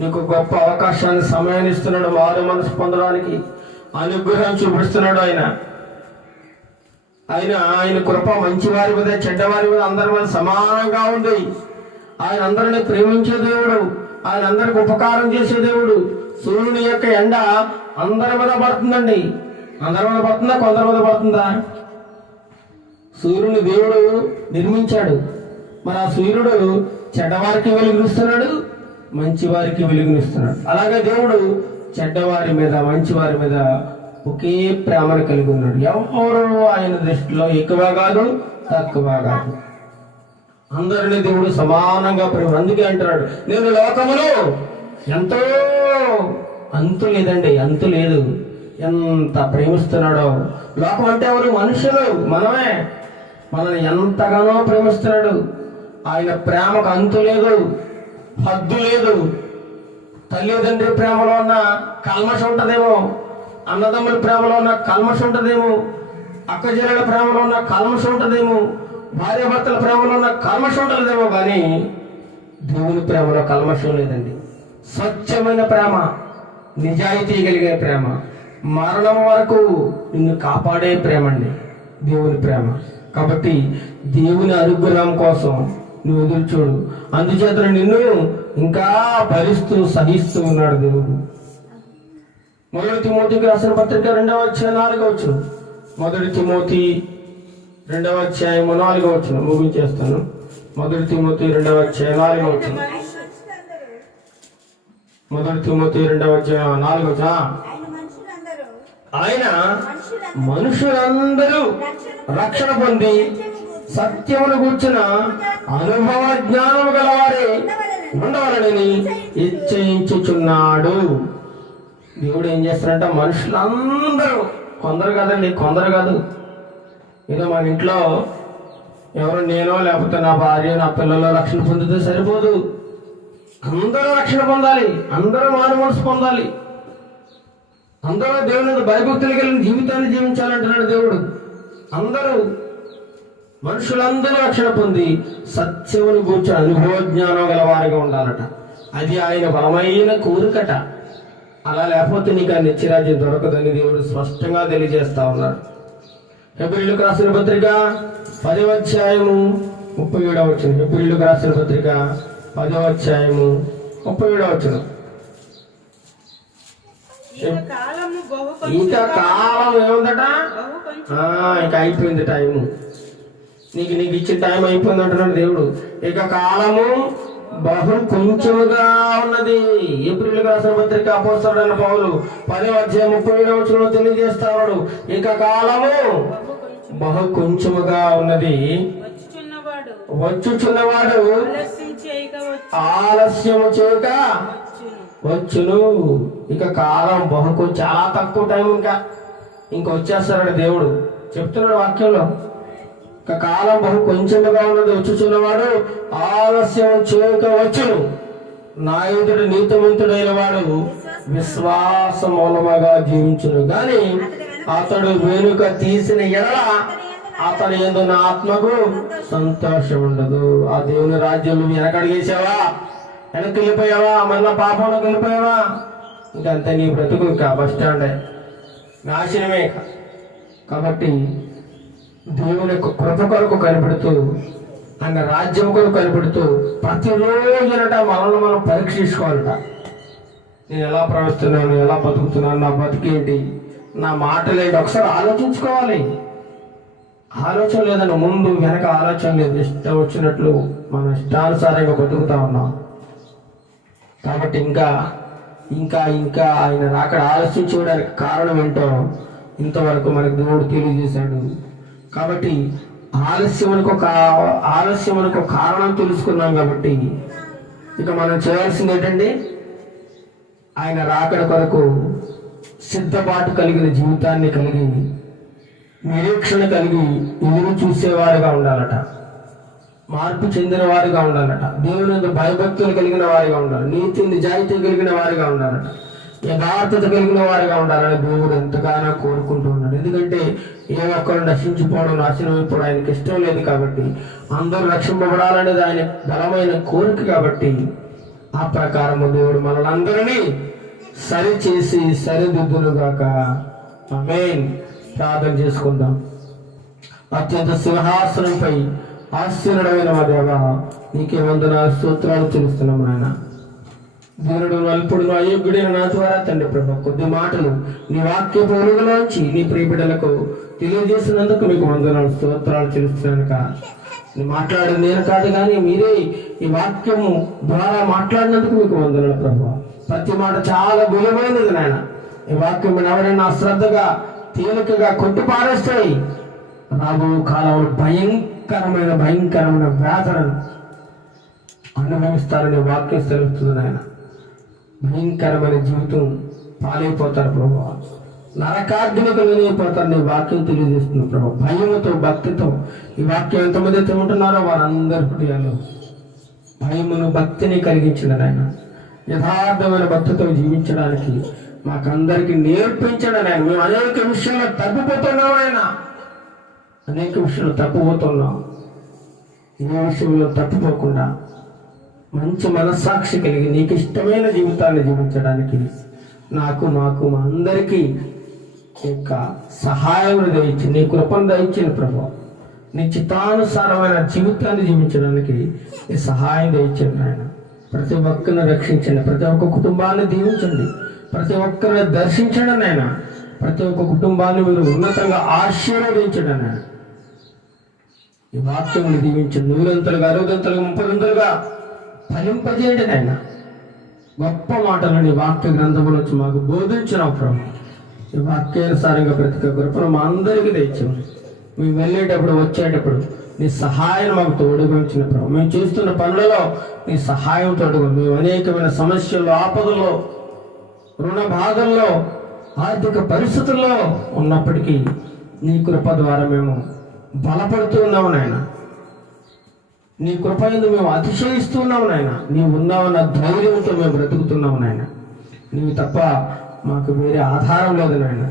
నీకు గొప్ప అవకాశాన్ని, సమయాన్ని ఇస్తున్నాడు. మారు మనసు పొందడానికి అనుగ్రహం చూపిస్తున్నాడు. ఆయన కృప మంచివారి మీద చెడ్డవారి మీద అందరి మీద సమానంగా ఉంది. ఆయన అందరిని ప్రేమించే దేవుడు, ఆయన అందరికి ఉపకారం చేసే దేవుడు. సూర్యుని యొక్క ఎండ అందరి మీద పడుతుందండి. అందరి మీద పడుతుందా, కొందరి మీద పడుతుందా? సూర్యుని దేవుడు నిర్మించాడు. మరి ఆ సూర్యుడు చెడ్డవారికి వెలుగునిస్తున్నాడు, మంచివారికి వెలుగునిస్తున్నాడు. అలాగే దేవుడు చెడ్డవారి మీద, మంచివారి మీద ఒకే ప్రేమను కలిగి ఉన్నాడు. ఎవరు ఆయన దృష్టిలో ఎక్కువ కాదు, తక్కువ కాదు. అందరినీ దేవుడు సమానంగా ప్రేమ. అందుకే అంటున్నాడు, నేను లోకములో ఎంతో అంతు లేదండి, అంతు లేదు. ఎంత ప్రేమిస్తున్నాడో. లోకం అంటే ఎవరు? మనుషులు, మనమే. మనల్ని ఎంతగానో ప్రేమిస్తున్నాడు. ఆయన ప్రేమకు అంతు లేదు, హద్దు లేదు. తల్లిదండ్రి ప్రేమలో ఉన్న కల్మషం ఉంటదేమో, అన్నదమ్ముల ప్రేమలో ఉన్న కల్మషం ఉంటదేమో, అక్కచెల్లెల ప్రేమలో ఉన్న కల్మషం ఉంటదేమో, భార్యాభర్తల ప్రేమలో ఉన్న కల్మషం ఉంటదేమో, కానీ దేవుని ప్రేమలో కల్మషం లేదండి. స్వచ్ఛమైన ప్రేమ, నిజాయితీ కలిగే ప్రేమ, మరణం వరకు నిన్ను కాపాడే ప్రేమ అండి దేవుని ప్రేమ. కాబట్టి దేవుని అనుగ్రహం కోసం నువ్వు ఎదురు చూడు. అందుచేత నిన్ను ఇంకా భరిస్తూ సహిస్తూ ఉన్నాడు దేవుడు. 1 తిమోతికి రాసిన పత్రిక 2వ అధ్యాయం 4వ వచనం. 1 తిమోతి 2వ అధ్యాయం 4వ వచనం ముగించేస్తాను. 1 తిమోతి 2వ అధ్యాయం 4వ వచనం. 1 తిమోతి 2వ అధ్యాయం 4వ వచనం. ఆయన మనుషులందరూ రక్షణ పొంది సత్యమును కూర్చున్న అనుభవ జ్ఞానము గలవారే ఉండవాలని నిశ్చయించుచున్నాడు. దేవుడు ఏం చేస్తారంట, మనుషులందరూ, కొందరు కాదండి, కొందరు కాదు. ఏదో మన ఇంట్లో ఎవరు నేనో లేకపోతే నా భార్య నా పిల్లలు రక్షణ పొందితే సరిపోదు. అందరూ రక్షణ పొందాలి, అందరూ మారు మనసు పొందాలి, అందరూ దేవుని భయభక్తులు కలిగిన జీవితాన్ని జీవించాలంటున్నాడు దేవుడు. అందరూ మనుషులందరూ రక్షణ పొంది సత్యమును కూర్చొని అనుభవ జ్ఞానం గల వారిగా ఉండాలట. అది ఆయన బలమైన కోరికట. అలా లేకపోతే నీకు ఆ నిత్యరాజ్యం దొరకదని దేవుడు స్పష్టంగా తెలియజేస్తా ఉన్నాడు. హెబ్రీయులకు రాసిన పత్రిక 10వ అధ్యాయము 37వ వచనం. హెబ్రీయులకు రాసిన పత్రిక 10వ అధ్యాయము 37వ వచనం. ఇంకా కాలం ఏముందట, ఇంకా అయిపోయింది టైము, నీకు ఇచ్చిన టైం అయిపోయింది అంటున్నాడు దేవుడు. ఇక కాలము బహు కొంచెముగా ఉన్నది. ఏప్రిల్ రాసిన పత్రిక అపోస్తలుడైన పౌలు 10వ అధ్యాయం 37వ వచనంలో తెలియజేస్తాడు. ఇక కాలము బహు కొంచెముగా ఉన్నది, వచ్చుచున్నవాడు ఆలస్యము చేయక వచ్చును. ఇక కాలం బహు చాలా తక్కువ టైం, ఇంకా వచ్చేస్తాడు దేవుడు చెప్తున్నాడు వాక్యంలో. ఇక కాలం బహు కొంచెముగా ఉన్నది, వచ్చుచున్నవాడు ఆలస్యం చేయక వచ్చును. నా ఎదుటి నీతిమంతుడైన వాడు విశ్వాస మూలముగా జీవించును గాని అతడు వెనుక తీసిన ఎడల అతని యందు నా ఆత్మకు సంతోషం ఉండదు. ఆ దేవుని రాజ్యంలో వెనకడిగేసావా, వెనక్కి వెళ్ళిపోయావా, మళ్ళా పాపంలోకి వెళ్ళిపోయావా, ఇంకంతే నీ బ్రతుకు ఇంకా బస్ స్టాండే, నాశనమే. కాబట్టి దేవుని కృప కొరకు కనిపెడుతూ, ఆయన రాజ్యం కొరకు కనిపెడుతూ ప్రతిరోజునట మనల్ని మనం పరీక్షించుకోవాలట. నేను ఎలా ప్రవర్తిస్తున్నాను, ఎలా బతుకుతున్నాను, నా బతికేంటి, నా మాటలేంటి, ఒకసారి ఆలోచించుకోవాలి. ఆలోచన లేదని ముందు వెనక ఆలోచన లేదు, ఇష్టం వచ్చినట్లు మన ఇష్టానుసారంగా బతుకుతా ఉన్నాం. కాబట్టి ఇంకా ఇంకా ఇంకా ఆయన రాకడ ఆలస్యం చేయడానికి కారణం ఏంటో ఇంతవరకు మనకు దేవుడు తెలియజేశాడు. కాబట్టి ఆలస్యమునకు కారణం తెలుసుకున్నాం. కాబట్టి ఇక మనం చేయాల్సింది ఏంటండి, ఆయన రాకడ కొరకు సిద్ధపాటు కలిగిన జీవితాన్ని కలిగి నిరీక్షణ కలిగి ఎదురు చూసేవారుగా ఉండాలట. మార్పు చెందిన వారిగా ఉండాలట. దేవుని భయభక్తులు కలిగిన వారిగా ఉండాలి. నీతి నిజాయితీ కలిగిన వారిగా ఉండాలట. యథార్థత కలిగిన వారిగా ఉండాలని దేవుడు ఎంతగానో కోరుకుంటూ ఉన్నాడు. ఎందుకంటే ఏ ఒక్కరు నశించిపోవడం, నాశనం అయిపోవడం ఆయనకి ఇష్టం లేదు. కాబట్టి అందరూ రక్షింపబడాలనేది ఆయన బలమైన కోరిక. కాబట్టి ఆ ప్రకారము దేవుడు మనల్ని అందరినీ సరిచేసి సరిదిద్దునుగాక. ఆమేన్. ప్రార్థన చేసుకుందాం. అత్యంత సింహాసనంపై ఆశీనుడమైన మా దేవా, నీకే వందనాలు స్తోత్రాలు చెల్లిస్తున్నాము నాయన. దేవుడు అల్పుడు అయోగ్యుడైన నా ద్వారా తండ్రి ప్రభు కొద్ది మాటలు నీ వాక్య పొరుగులోంచి నీ ప్రియబిడ్డలకు తెలియజేసినందుకు మీకు వందనాలు స్తోత్రాలు చెల్లిస్తున్నానుక. నీ మాట్లాడేది నేను కాదు కానీ మీరే ఈ వాక్యము ద్వారా మాట్లాడినందుకు మీకు వందనాలు ప్రభు. ప్రతి మాట చాలా విలువైనది నాయన. ఈ వాక్యం ఎవరైనా అశ్రద్ధగా తేలికగా కొట్టి పారేస్తాయి. రాబో కాలంలో భయంకరమైన వేదనను అనుభవిస్తారని వాక్యం తెలుస్తుంది నాయన. భయంకరమైన జీవితం పాలైపోతారు ప్రభు, నరకాగ్నికి వెళ్ళిపోతారు. నీ వాక్యం తెలియజేస్తుంది ప్రభు. భయముతో భక్తితో ఈ వాక్యం ఎంతమంది అయితే ఉంటున్నారో వారందరి హృదయాలు భయమును భక్తిని కలిగించిన నాయన. యథార్థమైన భక్తితో జీవించడానికి మాకందరికి నేర్పించడం ఆయన. మేము అనేక విషయాల్లో తప్పిపోతున్నాం ఆయన, అనేక విషయాలు తప్పిపోతున్నాం. ఏ విషయంలో తప్పిపోకుండా మంచి మనస్సాక్షి కలిగి నీకు ఇష్టమైన జీవితాన్ని జీవించడానికి నాకు మా అందరికీ యొక్క సహాయం దయచి నీ కృపను దయచిన ప్రభు. నీ చిత్తానుసారమైన జీవితాన్ని జీవించడానికి నీ సహాయం దయచండి ఆయన. ప్రతి ఒక్కరిని రక్షించండి, ప్రతి ఒక్క కుటుంబాన్ని దీవించండి, ప్రతి ఒక్కరిని దర్శించండి నాయన. ప్రతి ఒక్క కుటుంబాన్ని మీరు ఉన్నతంగా ఆశీర్వదించండి నాయన. ఈ వాక్యములు దీవించండి. 100 60 30 ఫలింపజేయండి నాయన. గొప్ప మాటలు నీ వాక్య గ్రంథముల నుంచి మాకు బోధించినావు ప్రభు. ఈ వాక్యానుసారంగా ప్రతి కృపను మా అందరికీ తెచ్చాము. మేము వెళ్ళేటప్పుడు వచ్చేటప్పుడు నీ సహాయం మాకు తోడుగా ఉంచిన ప్రభు. మేము చేస్తున్న పనులలో నీ సహాయం తోడుగా. మేము అనేకమైన సమస్యల్లో, ఆపదల్లో, రుణ బాధల్లో, ఆర్థిక పరిస్థితుల్లో ఉన్నప్పటికీ నీ కృప ద్వారా మేము బలపడుతూ ఉన్నాము నాయన. నీ కృప యందు మేము అతిశయిస్తున్నాము నాయన. నీవు ఉన్నావన్న ధైర్యంతో మేము బ్రతుకుతున్నాము నాయన. నీవు తప్ప మాకు వేరే ఆధారం లేదు నాయన.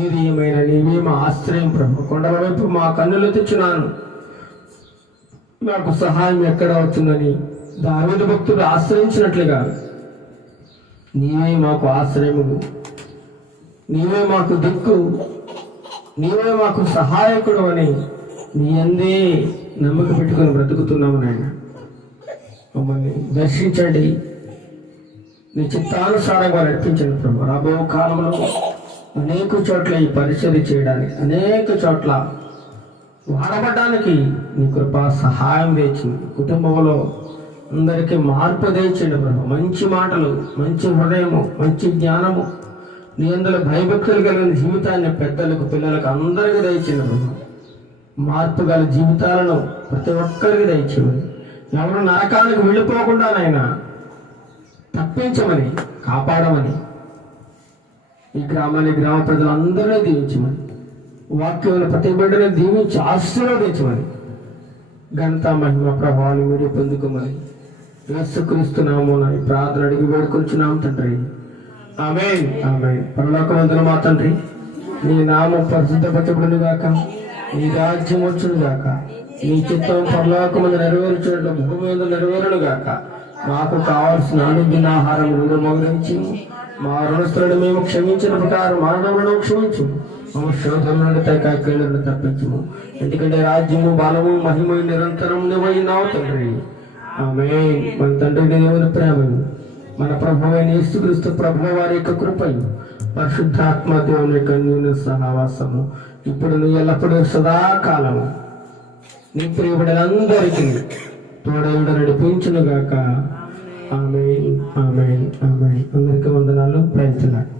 ఏది ఏమైనా నీవే మా ఆశ్రయం ప్రభు. కొండల వైపు మా కన్నులు తెచ్చున్నాను, నాకు సహాయం ఎక్కడ వచ్చిందని దావీదు భక్తుడు ఆశ్రయించినట్లుగా నీవే మాకు ఆశ్రయము, నీవే మాకు దిక్కు, నీవే మాకు సహాయకుడు అని నీ అందే నమ్మక పెట్టుకొని బ్రతుకుతున్నాము నాయన. మమ్మల్ని దర్శించండి, నీ చిత్తానుసారంగా నడిపించండి ప్రభు. రాబో కాలంలో అనేక చోట్ల ఈ పరిచర్య చేయడానికి, అనేక చోట్ల వాడబడ్డానికి నీ కృప సహాయం తెచ్చింది. కుటుంబంలో అందరికీ మార్పు తెచ్చింది ప్రభు. మంచి మాటలు, మంచి హృదయము, మంచి జ్ఞానము, నీ అందులో భయభక్తులు కలిగిన జీవితాన్ని పెద్దలకు, పిల్లలకు అందరికీ దయచింది ప్రభు. మార్పు గల జీవితాలను ప్రతి ఒక్కరికి దయచేయమని, ఎవరు నరకానికి వెళ్ళిపోకుండా నాయన తప్పించమని, కాపాడమని, ఈ గ్రామాన్ని, గ్రామ ప్రజలందరినీ దీవించమని, వాక్యంలో ప్రతి బిడ్డని దీవించి ఆశీర్వదించమని, ఘనత మహిమ ప్రభావాన్ని మీరు పొందుకోమని యేసుక్రీస్తు నామమున ఈ ప్రార్థన అడిగి వేడుకొంచున్నాము తండ్రి. ఆమేన్, ఆమేన్. పరలోకమందున మా తండ్రి, నీ నామం పరిశుద్ధపరచబడును గాక, నీ రాజ్యం వచ్చును గాక, నీ చిత్తం పరలోకమందు నెరవేర్చినట్లు భూమి మీద నెరవేరును గాక. మాకు కావాల్సిన అనుదిన ఆహారం మీరు మోగించి, మా రుణస్థులను మేము క్షమించిన ప్రకారం మా రుణములను క్షమించు, మా శోధన నుండి కీళ్ళను తప్పించుము. ఎందుకంటే రాజ్యము, బలము, మహిమ నిరంతరం నువ్వైనావు తండ్రి. ఆమేన్. మన తండ్రి దేవుని ప్రేమను, మన ప్రభువైన యేసుక్రీస్తు ప్రభువు వారి యొక్క కృపయు, పరిశుద్ధాత్మ దేవుని యొక్క అన్యోన్య సహవాసము ఇప్పుడు నువ్వు ఎల్లప్పుడూ సదాకాలము నీ ప్రియబడినందరికీ తోడయుడ నడిపించును గాక. ఆమేన్, ఆమేన్, ఆమేన్. అందరికీ వందనాలు. Praise the lord.